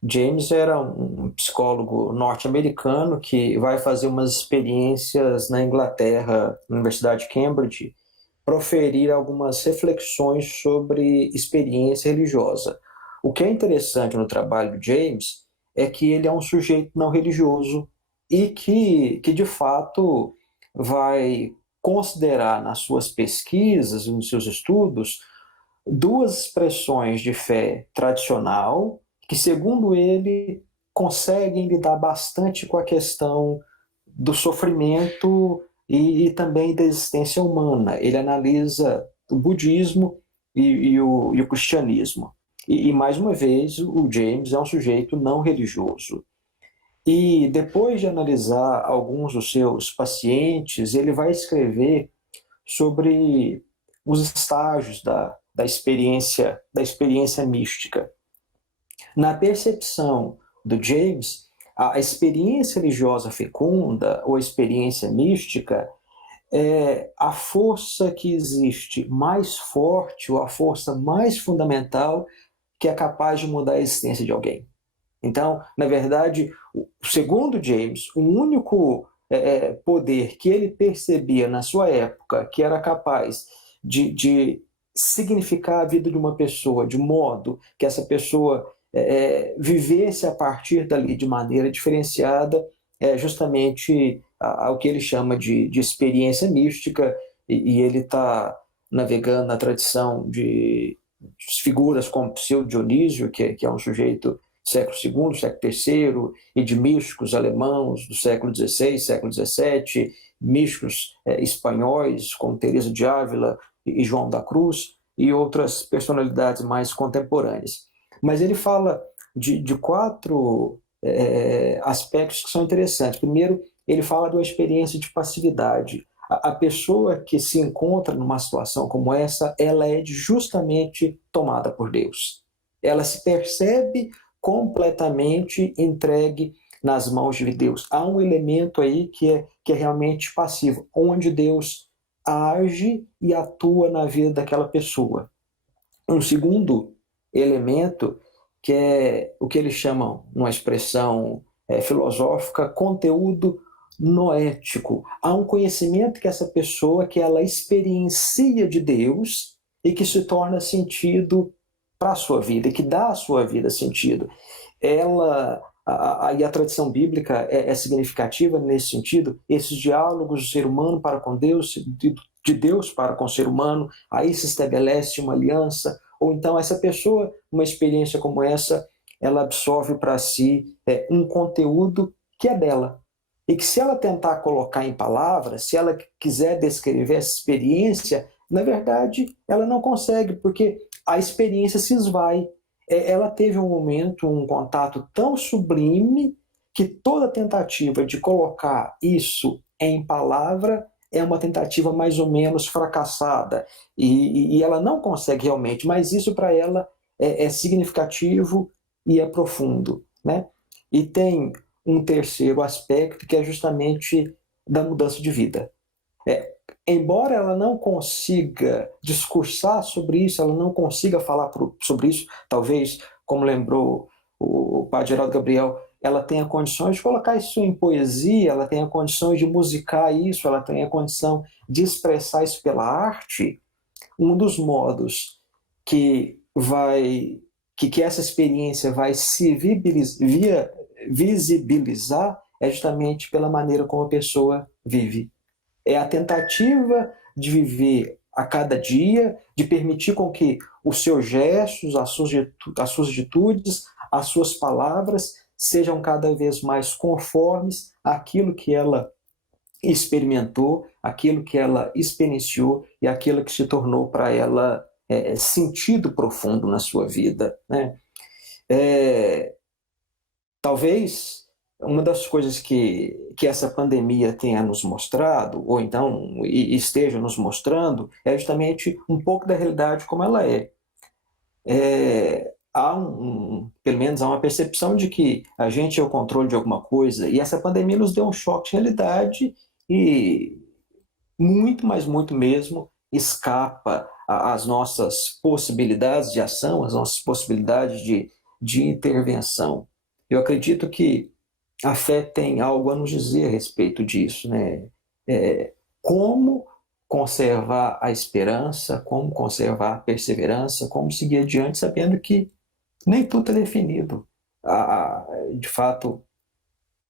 James era um psicólogo norte-americano que vai fazer umas experiências na Inglaterra, na Universidade de Cambridge, proferir algumas reflexões sobre experiência religiosa. O que é interessante no trabalho de James é que ele é um sujeito não religioso e que de fato vai considerar nas suas pesquisas, nos seus estudos, duas expressões de fé tradicional que, segundo ele, conseguem lidar bastante com a questão do sofrimento e também da existência humana. Ele analisa o budismo e o cristianismo. E, mais uma vez, o James é um sujeito não religioso. E depois de analisar alguns dos seus pacientes, ele vai escrever sobre os estágios da experiência mística. Na percepção do James, a experiência religiosa fecunda ou a experiência mística é a força que existe mais forte ou a força mais fundamental que é capaz de mudar a existência de alguém. Então, na verdade, segundo James, o único poder que ele percebia na sua época que era capaz de significar a vida de uma pessoa de modo que essa pessoa vivesse a partir dali de maneira diferenciada justamente ao que ele chama de experiência mística, e ele está navegando na tradição de figuras como Pseudo Dionísio, que é um sujeito do século II, século III, e de místicos alemãos do século XVI, século XVII, místicos espanhóis como Teresa de Ávila e João da Cruz, e outras personalidades mais contemporâneas. Mas ele fala de quatro aspectos que são interessantes. Primeiro, ele fala de uma experiência de passividade. A pessoa que se encontra numa situação como essa, ela é justamente tomada por Deus. Ela se percebe completamente entregue nas mãos de Deus. Há um elemento aí que é realmente passivo, onde Deus age e atua na vida daquela pessoa. Um segundo elemento, que é o que eles chamam, numa expressão filosófica, conteúdo noético. Há um conhecimento que essa pessoa, que ela experiencia de Deus e que se torna sentido para a sua vida, que dá à sua vida sentido. E a tradição bíblica é significativa nesse sentido, esses diálogos do ser humano para com Deus, de Deus para com o ser humano, aí se estabelece uma aliança, ou então essa pessoa, uma experiência como essa, ela absorve para si um conteúdo que é dela. E que se ela tentar colocar em palavras, se ela quiser descrever essa experiência, na verdade, ela não consegue, porque a experiência se esvai. Ela teve um momento, um contato tão sublime, que toda tentativa de colocar isso em palavra é uma tentativa mais ou menos fracassada. E ela não consegue realmente, mas isso para ela é significativo e é profundo, né? E tem um terceiro aspecto, que é justamente da mudança de vida. Embora ela não consiga discursar sobre isso, ela não consiga falar sobre isso, talvez, como lembrou o padre Geraldo Gabriel, ela tenha condições de colocar isso em poesia, ela tenha condições de musicar isso, ela tenha condição de expressar isso pela arte. Um dos modos que essa experiência vai se visibilizar é justamente pela maneira como a pessoa vive. É a tentativa de viver a cada dia, de permitir com que os seus gestos, as suas atitudes, as suas palavras sejam cada vez mais conformes àquilo que ela experimentou, aquilo que ela experienciou e aquilo que se tornou para ela sentido profundo na sua vida, né? Talvez uma das coisas que essa pandemia tenha nos mostrado, ou então esteja nos mostrando, é justamente um pouco da realidade como ela é. Pelo menos há uma percepção de que a gente é o controle de alguma coisa, e essa pandemia nos deu um choque de realidade e muito, mas muito mesmo, escapa às nossas possibilidades de ação, às nossas possibilidades de intervenção. Eu acredito que a fé tem algo a nos dizer a respeito disso, né? Como conservar a esperança, como conservar a perseverança, como seguir adiante, sabendo que nem tudo é definido. De fato,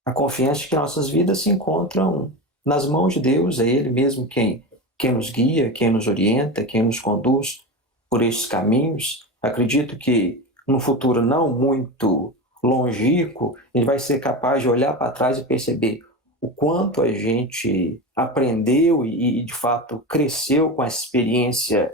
a confiança de que nossas vidas se encontram nas mãos de Deus, é Ele mesmo quem nos guia, quem nos orienta, quem nos conduz por estes caminhos. Acredito que no futuro não muito longínquo, ele vai ser capaz de olhar para trás e perceber o quanto a gente aprendeu e de fato cresceu com essa experiência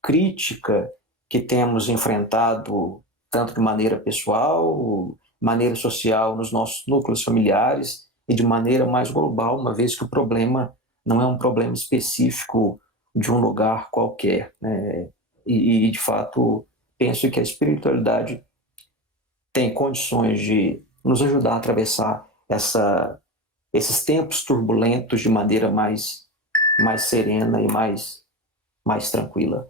crítica que temos enfrentado tanto de maneira pessoal, maneira social nos nossos núcleos familiares e de maneira mais global, uma vez que o problema não é um problema específico de um lugar qualquer, né? E de fato penso que a espiritualidade tem condições de nos ajudar a atravessar esses tempos turbulentos de maneira mais serena e mais tranquila.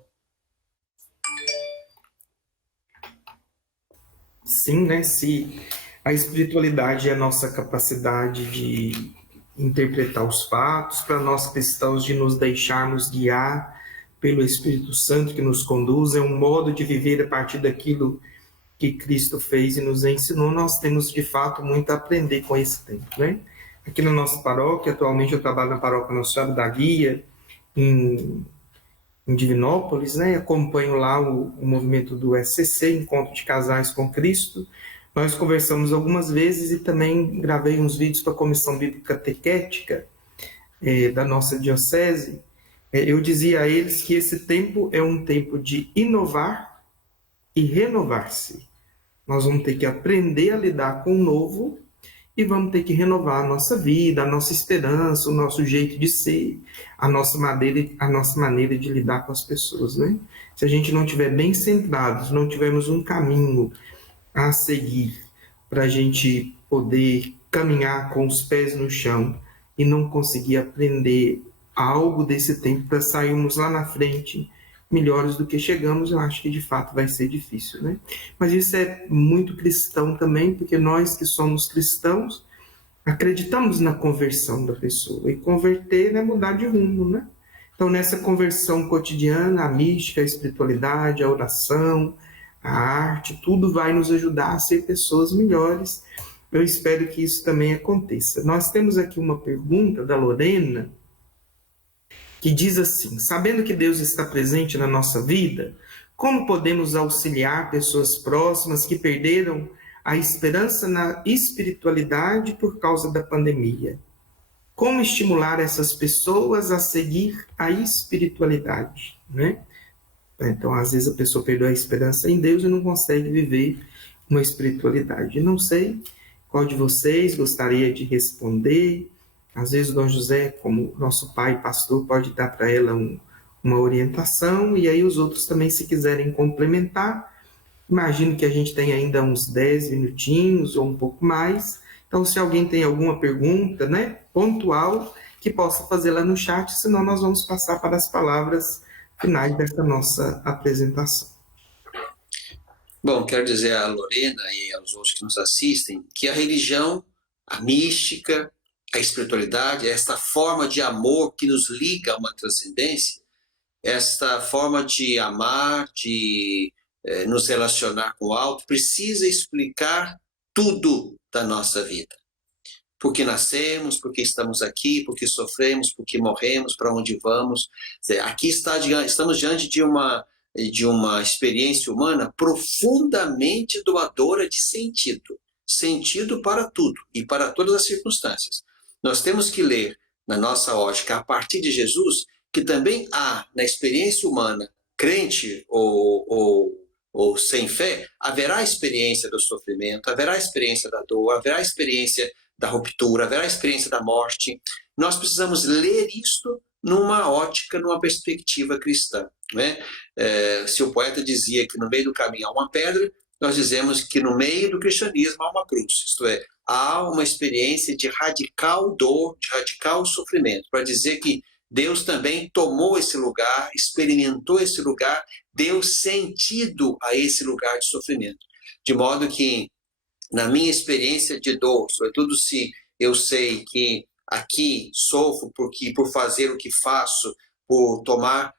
Sim, né? Se a espiritualidade é a nossa capacidade de interpretar os fatos, para nós cristãos de nos deixarmos guiar pelo Espírito Santo que nos conduz, é um modo de viver a partir daquilo que Cristo fez e nos ensinou, nós temos de fato muito a aprender com esse tempo, né? Aqui na nossa paróquia, atualmente eu trabalho na paróquia Nossa Senhora da Guia, em Divinópolis, né? Acompanho lá o movimento do SCC, Encontro de Casais com Cristo. Nós conversamos algumas vezes e também gravei uns vídeos para a Comissão Bíblica Catequética da nossa diocese. Eu dizia a eles que esse tempo é um tempo de inovar e renovar-se. Nós vamos ter que aprender a lidar com o novo e vamos ter que renovar a nossa vida, a nossa esperança, o nosso jeito de ser, a nossa maneira de lidar com as pessoas, né? Se a gente não estiver bem centrados, não tivermos um caminho a seguir para a gente poder caminhar com os pés no chão e não conseguir aprender algo desse tempo para sairmos lá na frente melhores do que chegamos, eu acho que de fato vai ser difícil, né? Mas isso é muito cristão também, porque nós que somos cristãos acreditamos na conversão da pessoa, e converter é mudar de rumo, né? Então nessa conversão cotidiana, a mística, a espiritualidade, a oração, a arte, tudo vai nos ajudar a ser pessoas melhores. Eu espero que isso também aconteça. Nós temos aqui uma pergunta da Lorena, que diz assim: sabendo que Deus está presente na nossa vida, como podemos auxiliar pessoas próximas que perderam a esperança na espiritualidade por causa da pandemia? Como estimular essas pessoas a seguir a espiritualidade, né? Então, às vezes a pessoa perdeu a esperança em Deus e não consegue viver uma espiritualidade. Não sei qual de vocês gostaria de responder. Às vezes o Dom José, como nosso pai pastor, pode dar para ela uma orientação, e aí os outros também, se quiserem complementar. Imagino que a gente tem ainda uns 10 minutinhos ou um pouco mais. Então, se alguém tem alguma pergunta, né, pontual, que possa fazer lá no chat, senão nós vamos passar para as palavras finais dessa nossa apresentação. Bom, quero dizer à Lorena e aos outros que nos assistem que a religião, a mística, a espiritualidade, esta forma de amor que nos liga a uma transcendência, esta forma de amar, de nos relacionar com o alto, precisa explicar tudo da nossa vida. Por que nascemos, por que estamos aqui, por que sofremos, por que morremos, para onde vamos. Aqui estamos diante de uma experiência humana profundamente doadora de sentido. Sentido para tudo e para todas as circunstâncias. Nós temos que ler, na nossa ótica, a partir de Jesus, que também há, na experiência humana, crente ou sem fé, haverá a experiência do sofrimento, haverá a experiência da dor, haverá a experiência da ruptura, haverá a experiência da morte. Nós precisamos ler isto numa ótica, numa perspectiva cristã, né? Se o poeta dizia que no meio do caminho há uma pedra, nós dizemos que no meio do cristianismo há uma cruz, isto é, há uma experiência de radical dor, de radical sofrimento, para dizer que Deus também tomou esse lugar, experimentou esse lugar, deu sentido a esse lugar de sofrimento. De modo que, na minha experiência de dor, sobretudo se eu sei que aqui sofro por fazer o que faço, por tomar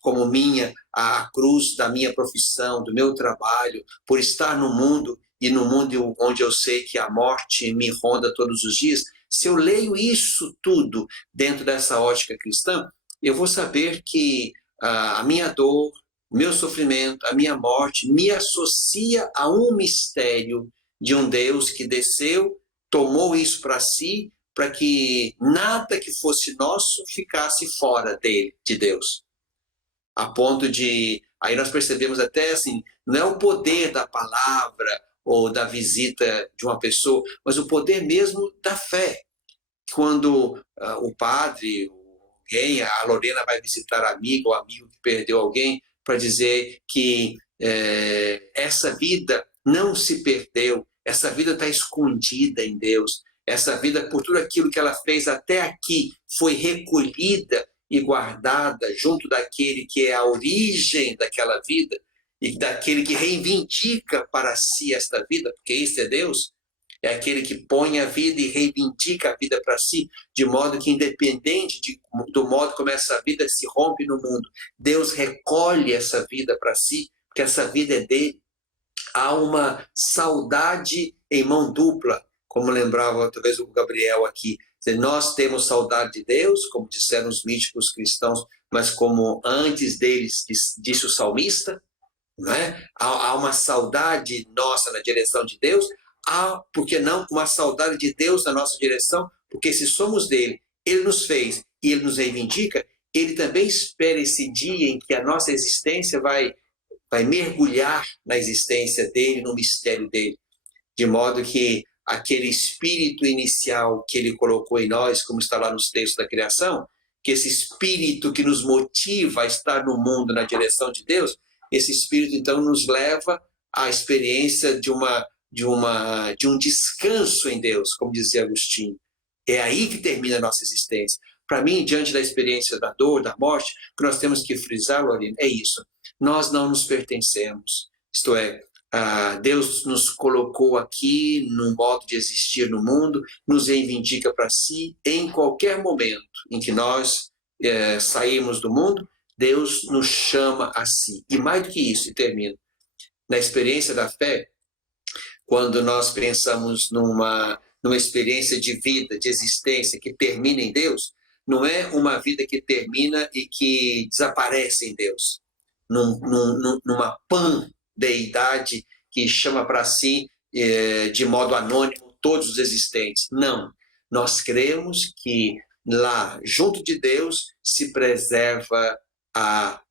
como minha a cruz da minha profissão, do meu trabalho, por estar no mundo, e no mundo onde eu sei que a morte me ronda todos os dias, se eu leio isso tudo dentro dessa ótica cristã, eu vou saber que a minha dor, meu sofrimento, a minha morte me associa a um mistério de um Deus que desceu, tomou isso para si, para que nada que fosse nosso ficasse fora dele, de Deus. A ponto de... Aí nós percebemos até assim, não é o poder da palavra ou da visita de uma pessoa, mas o poder mesmo da fé. Quando o padre, alguém, a Lorena vai visitar amigo ou amigo que perdeu alguém, para dizer que essa vida não se perdeu, essa vida está escondida em Deus, essa vida, por tudo aquilo que ela fez até aqui, foi recolhida e guardada junto daquele que é a origem daquela vida e daquele que reivindica para si esta vida, porque este é Deus, é aquele que põe a vida e reivindica a vida para si, de modo que, independente do modo como essa vida se rompe no mundo, Deus recolhe essa vida para si, porque essa vida é dele. há uma saudade em mão dupla, como lembrava talvez o Gabriel aqui. Nós temos saudade de Deus, como disseram os místicos cristãos, mas como antes deles disse o salmista, não é? Há uma saudade nossa na direção de Deus, há, por que não, uma saudade de Deus na nossa direção, porque se somos dele, ele nos fez e ele nos reivindica, ele também espera esse dia em que a nossa existência vai mergulhar na existência dele, no mistério dele, de modo que aquele espírito inicial que ele colocou em nós, como está lá nos textos da criação, que esse espírito que nos motiva a estar no mundo na direção de Deus, esse espírito então nos leva à experiência de um descanso em Deus, como dizia Agostinho. É aí que termina a nossa existência. Para mim, diante da experiência da dor, da morte, o que nós temos que frisar, Lorena, é isso. Nós não nos pertencemos. Isto é, Deus nos colocou aqui no modo de existir no mundo, nos reivindica para si. Em qualquer momento em que nós sairmos do mundo, Deus nos chama a si. E mais do que isso, e termino, na experiência da fé, quando nós pensamos numa experiência de vida, de existência que termina em Deus, não é uma vida que termina e que desaparece em Deus, numa pan-deidade que chama para si de modo anônimo todos os existentes. Não, nós cremos que lá, junto de Deus, se preserva a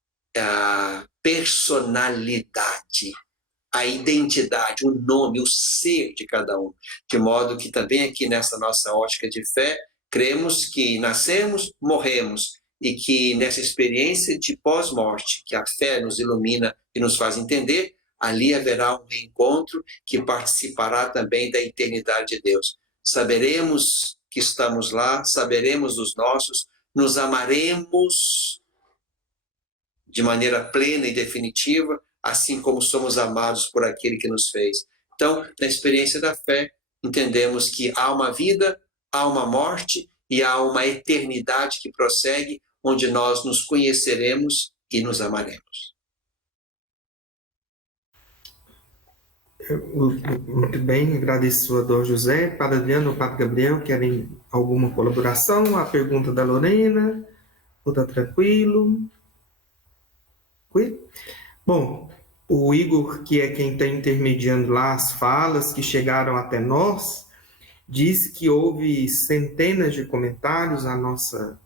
personalidade, a identidade, o nome, o ser de cada um. De modo que também aqui nessa nossa ótica de fé, cremos que nascemos, morremos, e que nessa experiência de pós-morte, que a fé nos ilumina e nos faz entender, ali haverá um reencontro que participará também da eternidade de Deus. Saberemos que estamos lá, saberemos dos nossos, nos amaremos de maneira plena e definitiva, assim como somos amados por aquele que nos fez. Então, na experiência da fé, entendemos que há uma vida, há uma morte e há uma eternidade que prossegue, onde nós nos conheceremos e nos amaremos. Muito bem, agradeço a Dom José. Padre Adriano ou Padre Gabriel, querem alguma colaboração? A pergunta da Lorena? Ou está tranquilo? Bom, o Igor, que é quem está intermediando lá as falas que chegaram até nós, disse que houve centenas de comentários à nossa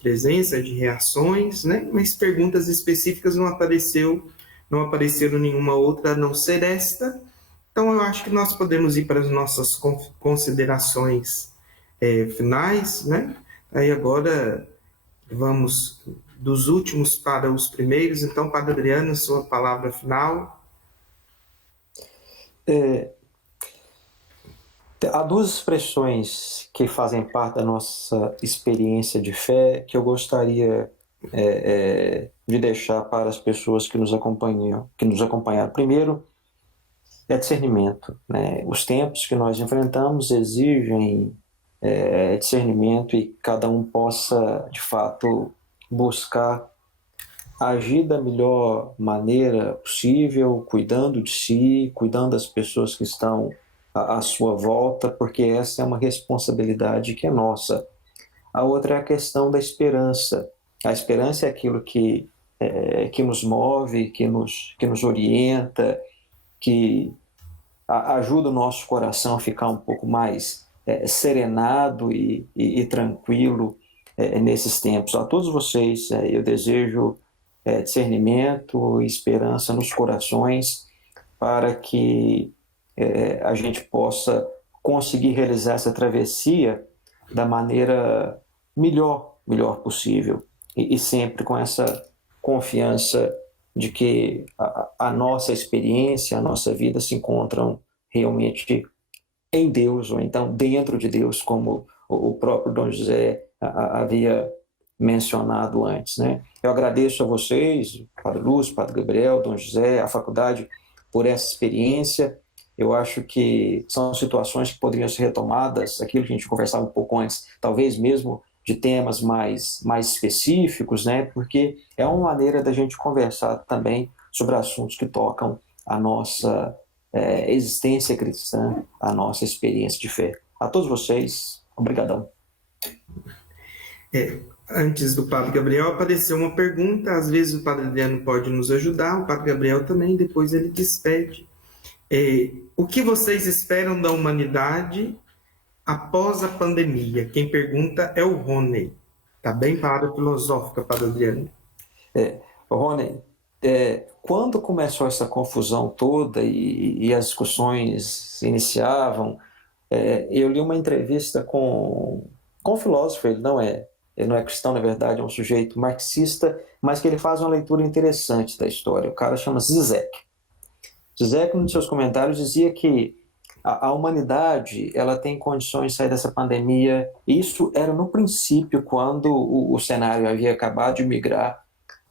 presença, de reações, né? Mas perguntas específicas não apareceram nenhuma outra a não ser esta. Então, eu acho que nós podemos ir para as nossas considerações finais, né? Aí agora vamos dos últimos para os primeiros. Então, Padre Adriano, sua palavra final. Há duas expressões que fazem parte da nossa experiência de fé que eu gostaria de deixar para as pessoas que nos acompanharam. Primeiro, é discernimento, né? Os tempos que nós enfrentamos exigem discernimento e cada um possa, de fato, buscar agir da melhor maneira possível, cuidando de si, cuidando das pessoas que estão à sua volta, porque essa é uma responsabilidade que é nossa. A outra é a questão da esperança. A esperança é aquilo que nos move, que nos orienta, que ajuda o nosso coração a ficar um pouco mais serenado e tranquilo nesses tempos. A todos vocês, eu desejo discernimento e esperança nos corações para que a gente possa conseguir realizar essa travessia da maneira melhor possível e sempre com essa confiança de que a nossa experiência, a nossa vida se encontram realmente em Deus, ou então dentro de Deus, como o próprio Dom José havia mencionado antes, né? Eu agradeço a vocês, Padre Lúcio, Padre Gabriel, Dom José, a faculdade, por essa experiência. Eu acho que são situações que poderiam ser retomadas, aquilo que a gente conversava um pouco antes, talvez mesmo de temas mais específicos, né? Porque é uma maneira da gente conversar também sobre assuntos que tocam a nossa existência cristã, a nossa experiência de fé. A todos vocês, obrigadão. Antes do Padre Gabriel, apareceu uma pergunta, às vezes o Padre Adriano pode nos ajudar, o Padre Gabriel também, depois ele despede. O que vocês esperam da humanidade após a pandemia? Quem pergunta é o Rony. Está bem para a área filosófica, Padre Adriano. Rony, quando começou essa confusão toda e as discussões se iniciavam, eu li uma entrevista com um filósofo, ele não é cristão, na verdade, é um sujeito marxista, mas que ele faz uma leitura interessante da história. O cara chama Zizek. Zizek, nos seus comentários, dizia que a humanidade ela tem condições de sair dessa pandemia. Isso era no princípio, quando o cenário havia acabado de migrar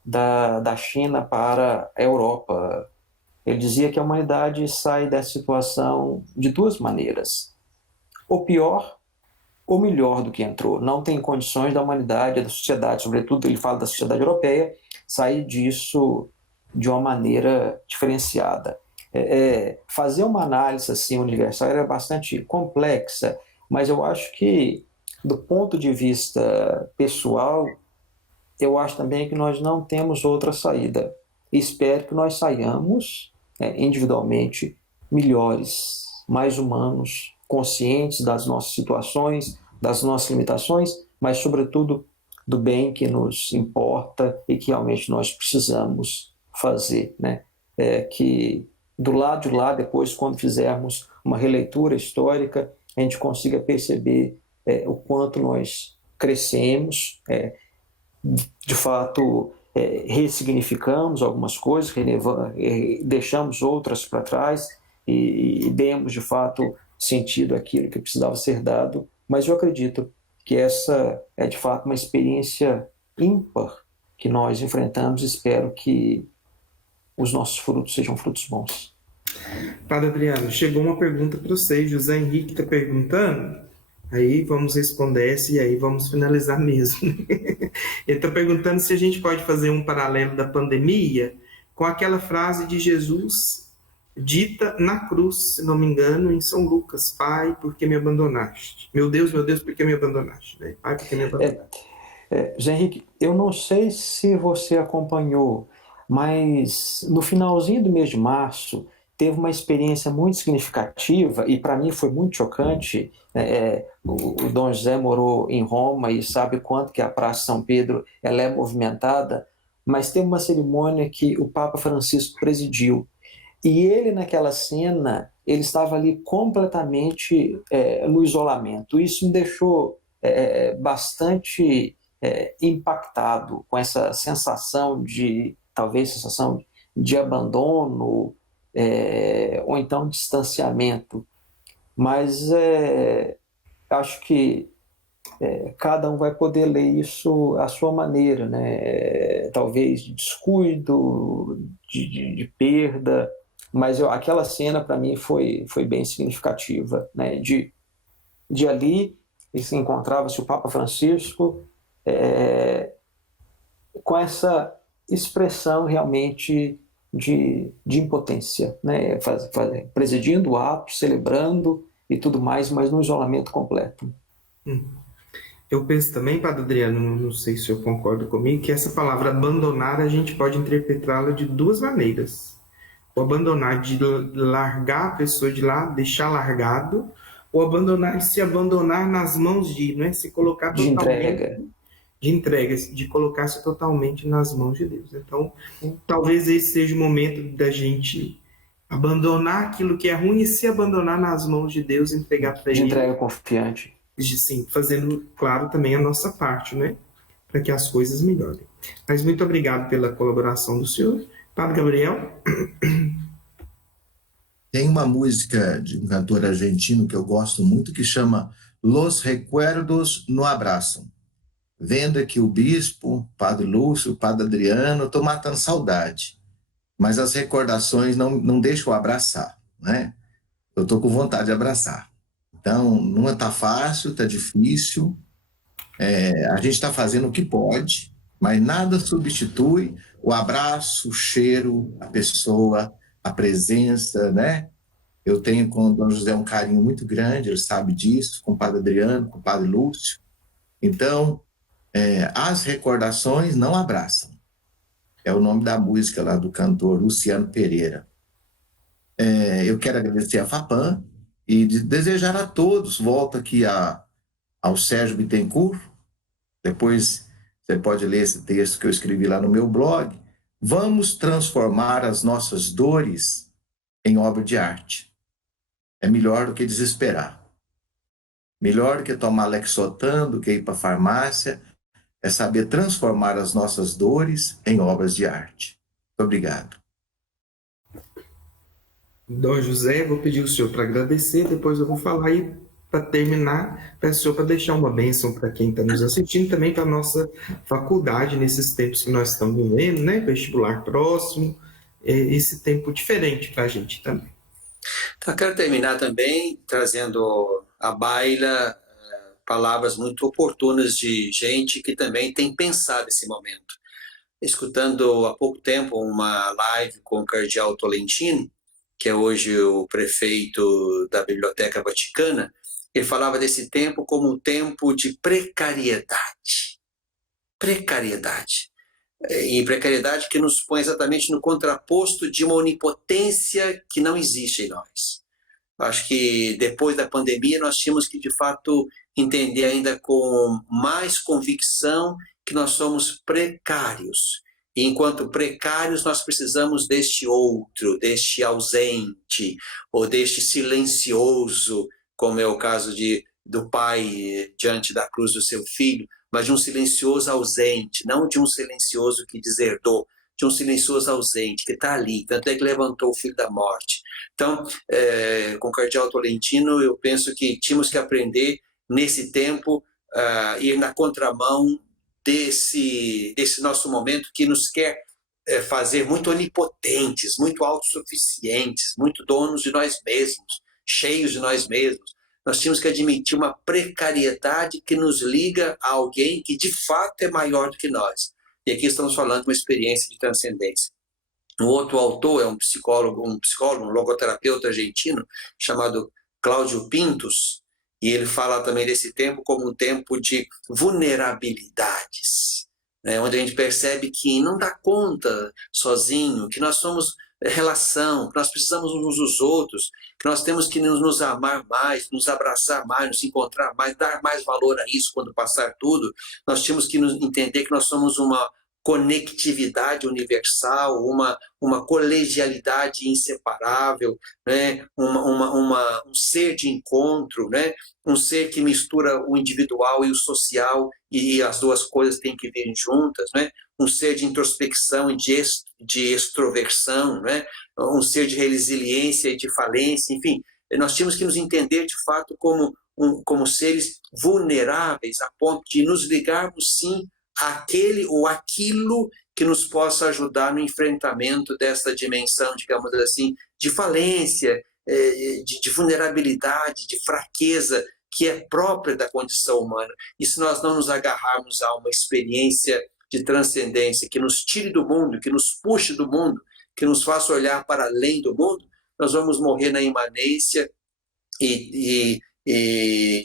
da China para a Europa. Ele dizia que a humanidade sai dessa situação de duas maneiras. Ou pior, ou melhor do que entrou. Não tem condições da humanidade, da sociedade, sobretudo ele fala da sociedade europeia, sair disso de uma maneira diferenciada. Fazer uma análise assim universal era bastante complexa, mas eu acho que, do ponto de vista pessoal, eu acho também que nós não temos outra saída. Espero que nós saiamos individualmente melhores, mais humanos, conscientes das nossas situações, das nossas limitações, mas, sobretudo, do bem que nos importa e que realmente nós precisamos fazer, né? Que do lado de lá, depois, quando fizermos uma releitura histórica, a gente consiga perceber o quanto nós crescemos, de fato, ressignificamos algumas coisas, deixamos outras para trás e demos, de fato, sentido àquilo que precisava ser dado. Mas eu acredito que essa é, de fato, uma experiência ímpar que nós enfrentamos. Espero que os nossos frutos sejam frutos bons. Padre Adriano, chegou uma pergunta para você. José Henrique está perguntando, aí vamos responder essa e aí vamos finalizar mesmo. Ele está perguntando se a gente pode fazer um paralelo da pandemia com aquela frase de Jesus dita na cruz, se não me engano, em São Lucas: Pai, por que me abandonaste? Meu Deus, por que me abandonaste? Pai, por que me abandonaste? José Henrique, eu não sei se você acompanhou, mas no finalzinho do mês de março teve uma experiência muito significativa e para mim foi muito chocante. O Dom José morou em Roma e sabe quanto que a Praça São Pedro ela é movimentada, mas teve uma cerimônia que o Papa Francisco presidiu. E ele, naquela cena, ele estava ali completamente no isolamento. Isso me deixou bastante impactado com essa sensação sensação de abandono, ou então distanciamento. Mas acho que cada um vai poder ler isso à sua maneira, né? Talvez de descuido, de perda, mas aquela cena para mim foi bem significativa, né? De ali encontrava-se o Papa Francisco com essa expressão realmente de impotência, né? Presidindo o ato, celebrando e tudo mais, mas num isolamento completo. Eu penso também, Padre Adriano, não sei se eu concordo comigo, que essa palavra abandonar a gente pode interpretá-la de duas maneiras. O abandonar de largar a pessoa de lá, deixar largado, ou abandonar, se abandonar nas mãos se colocar totalmente de entrega, de colocar-se totalmente nas mãos de Deus. Então, talvez esse seja o momento da gente abandonar aquilo que é ruim e se abandonar nas mãos de Deus, entregar para Ele. De entrega confiante. Sim, fazendo, claro, também a nossa parte, né? Para que as coisas melhorem. Mas muito obrigado pela colaboração do senhor. Padre Gabriel? Tem uma música de um cantor argentino que eu gosto muito que chama Los Recuerdos no Abraçam. Vendo aqui o bispo, Padre Lúcio, Padre Adriano, estou matando saudade. Mas as recordações não deixam eu abraçar, né? Eu estou com vontade de abraçar. Então, não está fácil, está difícil. A gente está fazendo o que pode, mas nada substitui o abraço, o cheiro, a a presença, né? Eu tenho com o Dom José um carinho muito grande, ele sabe disso, com o Padre Adriano, com o Padre Lúcio. Então, as recordações não abraçam. É o nome da música lá do cantor Luciano Pereira. Eu quero agradecer a FAPAM e desejar a todos, volto aqui ao Sérgio Bittencourt, depois você pode ler esse texto que eu escrevi lá no meu blog. Vamos transformar as nossas dores em obra de arte. É melhor do que desesperar. Melhor do que tomar Lexotan, do que ir para a farmácia, é saber transformar as nossas dores em obras de arte. Muito obrigado. Dom José, vou pedir o senhor para agradecer, depois eu vou falar e para terminar, peço o senhor para deixar uma bênção para quem está nos assistindo, também para a nossa faculdade, nesses tempos que nós estamos vivendo, né? Vestibular próximo, esse tempo diferente para a gente também. Então, quero terminar também trazendo à baila palavras muito oportunas de gente que também tem pensado esse momento. Escutando há pouco tempo uma live com o cardeal Tolentino, que é hoje o prefeito da Biblioteca Vaticana, ele falava desse tempo como um tempo de precariedade. Precariedade. E precariedade que nos põe exatamente no contraposto de uma onipotência que não existe em nós. Acho que depois da pandemia nós tínhamos que, de fato, entender ainda com mais convicção que nós somos precários. E enquanto precários, nós precisamos deste outro, deste ausente, ou deste silencioso, como é o caso do pai diante da cruz do seu filho, mas de um silencioso ausente, não de um silencioso que deserdou, de um silencioso ausente, que está ali, tanto é que levantou o filho da morte. Então, com o cardeal Tolentino, eu penso que tínhamos que aprender, nesse tempo, ir na contramão desse nosso momento que nos quer fazer muito onipotentes, muito autossuficientes, muito donos de nós mesmos, cheios de nós mesmos. Nós tínhamos que admitir uma precariedade que nos liga a alguém que de fato é maior do que nós. E aqui estamos falando de uma experiência de transcendência. Um outro autor é um psicólogo, um logoterapeuta argentino, chamado Cláudio Pintos, e ele fala também desse tempo como um tempo de vulnerabilidades, né? Onde a gente percebe que não dá conta sozinho, que nós somos relação, que nós precisamos uns dos outros, que nós temos que nos amar mais, nos abraçar mais, nos encontrar mais, dar mais valor a isso quando passar tudo. Nós temos que entender que nós somos uma conectividade universal, uma colegialidade inseparável, né? Um ser de encontro, né? Um ser que mistura o individual e o social, e as duas coisas têm que vir juntas, né? Um ser de introspecção e de extroversão, né? Um ser de resiliência e de falência, enfim. Nós tínhamos que nos entender, de fato, como seres vulneráveis, a ponto de nos ligarmos, sim, àquele ou aquilo que nos possa ajudar no enfrentamento dessa dimensão, digamos assim, de falência, de vulnerabilidade, de fraqueza, que é própria da condição humana. E se nós não nos agarrarmos a uma experiência de transcendência que nos tire do mundo, que nos puxe do mundo, que nos faça olhar para além do mundo, nós vamos morrer na imanência e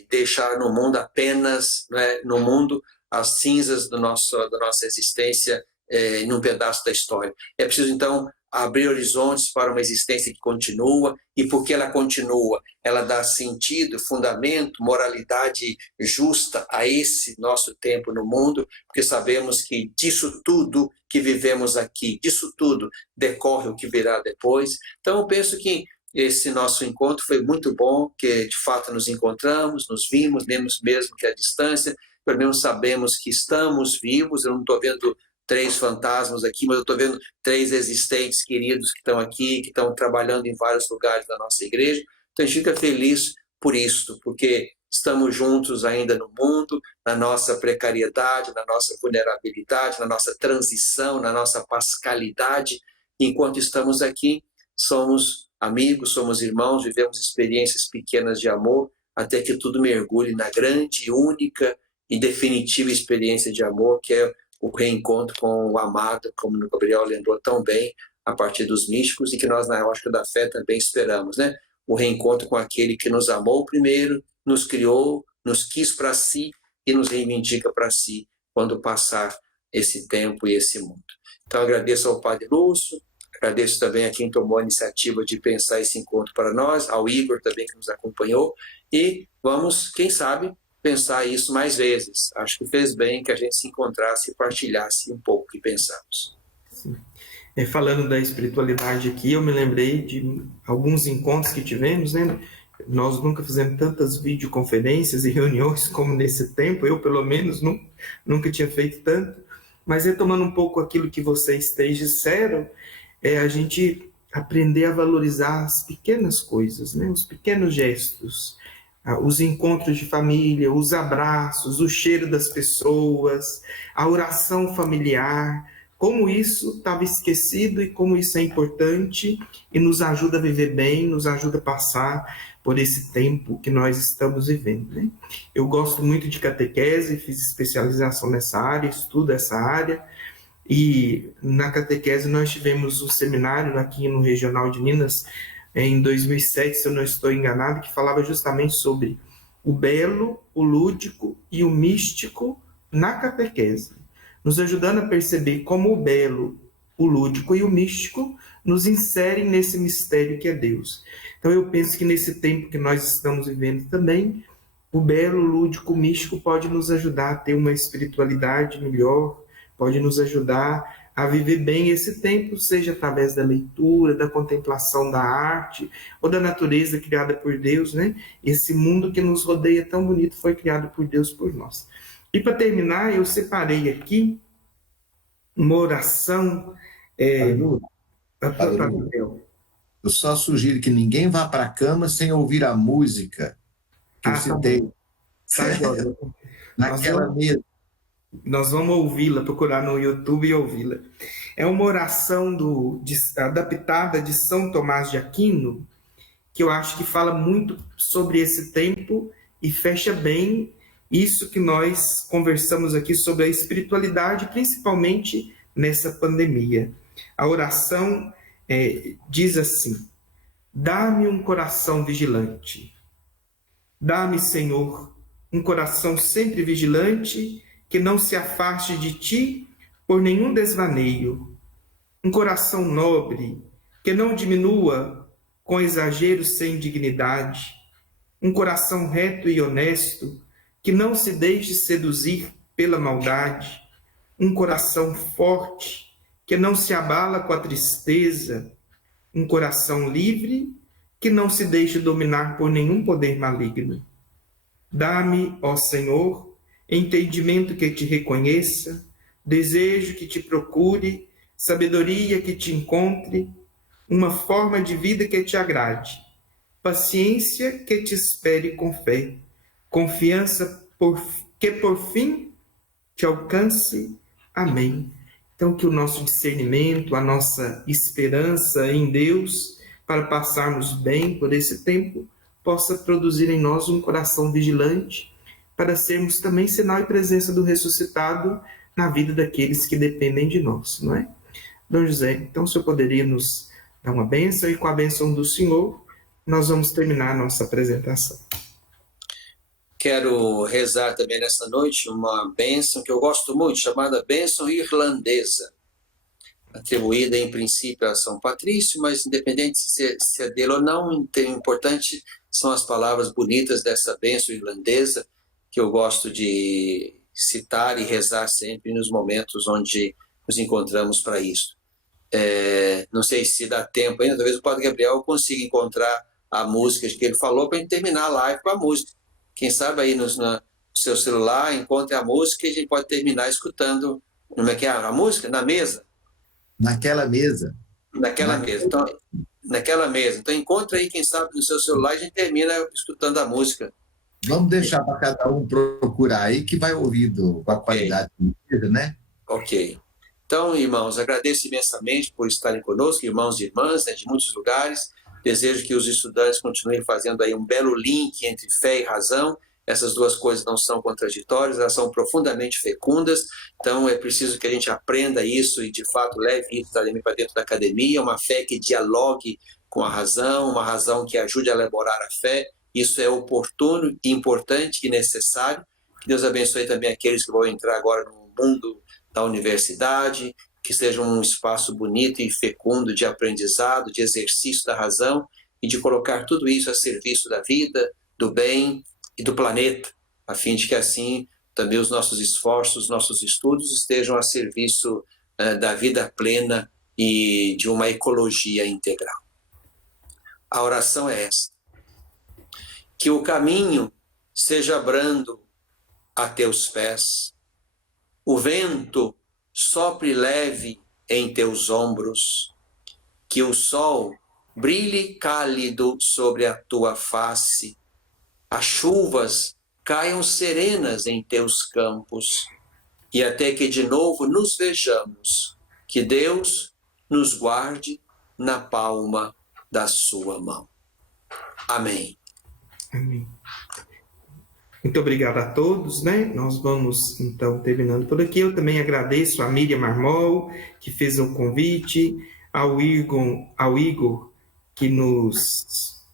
deixar no mundo apenas, né, no mundo, as cinzas da nossa existência num pedaço da história. É preciso, então, abrir horizontes para uma existência que continua, e porque ela continua, ela dá sentido, fundamento, moralidade justa a esse nosso tempo no mundo, porque sabemos que disso tudo que vivemos aqui, disso tudo decorre o que virá depois. Então, eu penso que esse nosso encontro foi muito bom, que de fato nos encontramos, nos vimos, mesmo que à distância, pelo menos sabemos que estamos vivos. Eu não estou vendo 3 fantasmas aqui, mas eu estou vendo 3 existentes queridos que estão aqui, que estão trabalhando em vários lugares da nossa igreja. Então a gente fica feliz por isso, porque estamos juntos ainda no mundo, na nossa precariedade, na nossa vulnerabilidade, na nossa transição, na nossa pascalidade. Enquanto estamos aqui, somos amigos, somos irmãos, vivemos experiências pequenas de amor, até que tudo mergulhe na grande, única e definitiva experiência de amor, que é o reencontro com o amado, como o Gabriel lembrou tão bem, a partir dos místicos e que nós, na Ótica da Fé, também esperamos, né? O reencontro com aquele que nos amou primeiro, nos criou, nos quis para si e nos reivindica para si quando passar esse tempo e esse mundo. Então, agradeço ao Padre Lúcio, agradeço também a quem tomou a iniciativa de pensar esse encontro para nós, ao Igor também que nos acompanhou, e vamos, quem sabe, pensar isso mais vezes. Acho que fez bem que a gente se encontrasse e partilhasse um pouco o que pensamos. Sim. Falando da espiritualidade aqui, eu me lembrei de alguns encontros que tivemos, né? Nós nunca fizemos tantas videoconferências e reuniões como nesse tempo, eu pelo menos nunca tinha feito tanto, mas retomando um pouco aquilo que vocês três disseram, a gente aprender a valorizar as pequenas coisas, né? Os pequenos gestos, os encontros de família, os abraços, o cheiro das pessoas, a oração familiar, como isso estava esquecido e como isso é importante e nos ajuda a viver bem, nos ajuda a passar por esse tempo que nós estamos vivendo, né? Eu gosto muito de catequese, fiz especialização nessa área, estudo essa área, e na catequese nós tivemos um seminário aqui no Regional de Minas, em 2007, se eu não estou enganado, que falava justamente sobre o belo, o lúdico e o místico na catequese, nos ajudando a perceber como o belo, o lúdico e o místico nos inserem nesse mistério que é Deus. Então eu penso que nesse tempo que nós estamos vivendo também, o belo, o lúdico, o místico pode nos ajudar a ter uma espiritualidade melhor, pode nos ajudar a viver bem esse tempo, seja através da leitura, da contemplação da arte ou da natureza criada por Deus, né? Esse mundo que nos rodeia tão bonito foi criado por Deus por nós. E para terminar, eu separei aqui uma oração. Eu só sugiro que ninguém vá para a cama sem ouvir a música que eu citei. Naquela mesa. Nós vamos ouvi-la, procurar no YouTube e ouvi-la. É uma oração adaptada de São Tomás de Aquino, que eu acho que fala muito sobre esse tempo e fecha bem isso que nós conversamos aqui sobre a espiritualidade, principalmente nessa pandemia. A oração diz assim: dá-me um coração vigilante. Dá-me, Senhor, um coração sempre vigilante, que não se afaste de ti por nenhum desvaneio. Um coração nobre, que não diminua com exagero sem dignidade. Um coração reto e honesto, que não se deixe seduzir pela maldade. Um coração forte, que não se abala com a tristeza. Um coração livre, que não se deixe dominar por nenhum poder maligno. Dá-me, ó Senhor, entendimento que te reconheça, desejo que te procure, sabedoria que te encontre, uma forma de vida que te agrade, paciência que te espere com fé, confiança que por fim te alcance. Amém. Então, que o nosso discernimento, a nossa esperança em Deus, para passarmos bem por esse tempo, possa produzir em nós um coração vigilante, para sermos também sinal e presença do ressuscitado na vida daqueles que dependem de nós, não é? Dom José, então o senhor poderia nos dar uma bênção, e com a bênção do Senhor, nós vamos terminar a nossa apresentação. Quero rezar também nessa noite uma bênção que eu gosto muito, chamada bênção irlandesa, atribuída em princípio a São Patrício, mas independente se é dele ou não, o importante são as palavras bonitas dessa bênção irlandesa, que eu gosto de citar e rezar sempre nos momentos onde nos encontramos para isso. Não sei se dá tempo ainda, talvez o Padre Gabriel consiga encontrar a música que ele falou para a gente terminar a live com a música. Quem sabe aí no seu celular encontre a música e a gente pode terminar escutando. Como é que é a música? Na mesa? Naquela mesa. Naquela mesa. Então, naquela mesa. Então encontre aí, quem sabe, no seu celular e a gente termina escutando a música. Vamos deixar para cada um procurar aí, que vai ouvir com a qualidade do vídeo, né? Ok. Então, irmãos, agradeço imensamente por estarem conosco, irmãos e irmãs, né, de muitos lugares. Desejo que os estudantes continuem fazendo aí um belo link entre fé e razão essas duas coisas não são contraditórias, elas são profundamente fecundas, então é preciso que a gente aprenda isso e, de fato, leve isso também para dentro da academia, uma fé que dialogue com a razão, uma razão que ajude a elaborar a fé. Isso é oportuno, importante e necessário. Que Deus abençoe também aqueles que vão entrar agora no mundo da universidade, que seja um espaço bonito e fecundo de aprendizado, de exercício da razão e de colocar tudo isso a serviço da vida, do bem e do planeta, a fim de que assim também os nossos esforços, nossos estudos estejam a serviço da vida plena e de uma ecologia integral. A oração é essa: que o caminho seja brando a teus pés, o vento sopre leve em teus ombros, que o sol brilhe cálido sobre a tua face, as chuvas caiam serenas em teus campos, e até que de novo nos vejamos, que Deus nos guarde na palma da sua mão. Amém. Amém. Muito obrigado a todos, né? Nós vamos, então, terminando por aqui. Eu também agradeço a Miriam Marmol, que fez o convite, ao Igor, que nos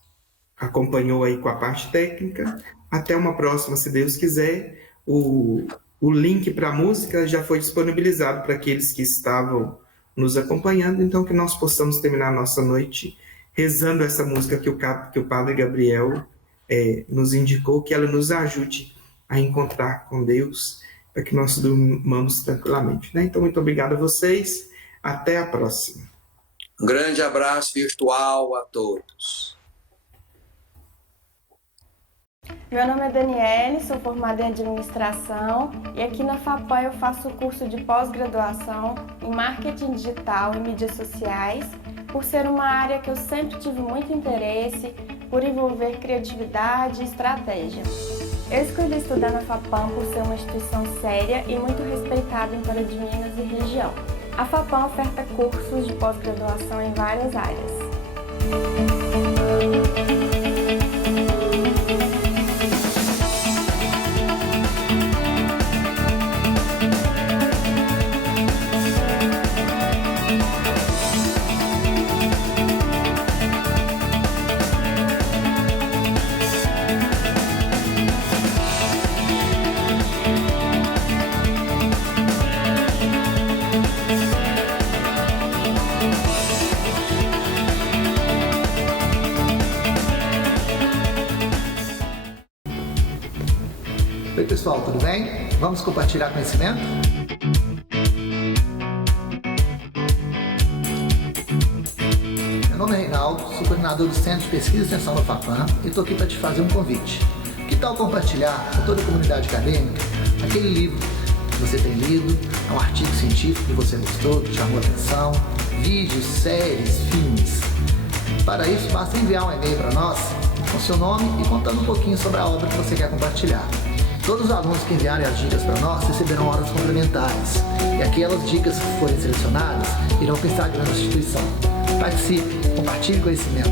acompanhou aí com a parte técnica. Até uma próxima, se Deus quiser. O link para a música já foi disponibilizado para aqueles que estavam nos acompanhando, então que nós possamos terminar a nossa noite rezando essa música que o Padre Gabriel nos indicou, que ela nos ajude a encontrar com Deus, para que nós durmamos tranquilamente, né? Então, muito obrigado a vocês. Até a próxima. Um grande abraço virtual a todos. Meu nome é Daniele, sou formada em administração e aqui na FAPAM eu faço o curso de pós-graduação em marketing digital e mídias sociais, por ser uma área que eu sempre tive muito interesse, por envolver criatividade e estratégia. Eu escolhi estudar na FAPAM por ser uma instituição séria e muito respeitada em Pará de Minas e região. A FAPAM oferta cursos de pós-graduação em várias áreas. Oi pessoal, tudo bem? Vamos compartilhar conhecimento? Meu nome é Reinaldo, sou coordenador do Centro de Pesquisa e Extensão da FAPAM e estou aqui para te fazer um convite. Que tal compartilhar com toda a comunidade acadêmica aquele livro que você tem lido, um artigo científico que você gostou, que chamou a atenção, vídeos, séries, filmes? Para isso, basta enviar um e-mail para nós com seu nome e contando um pouquinho sobre a obra que você quer compartilhar. Todos os alunos que enviarem as dicas para nós receberão horas complementares e aquelas dicas que forem selecionadas irão para o Instagram da instituição. Participe, compartilhe conhecimento.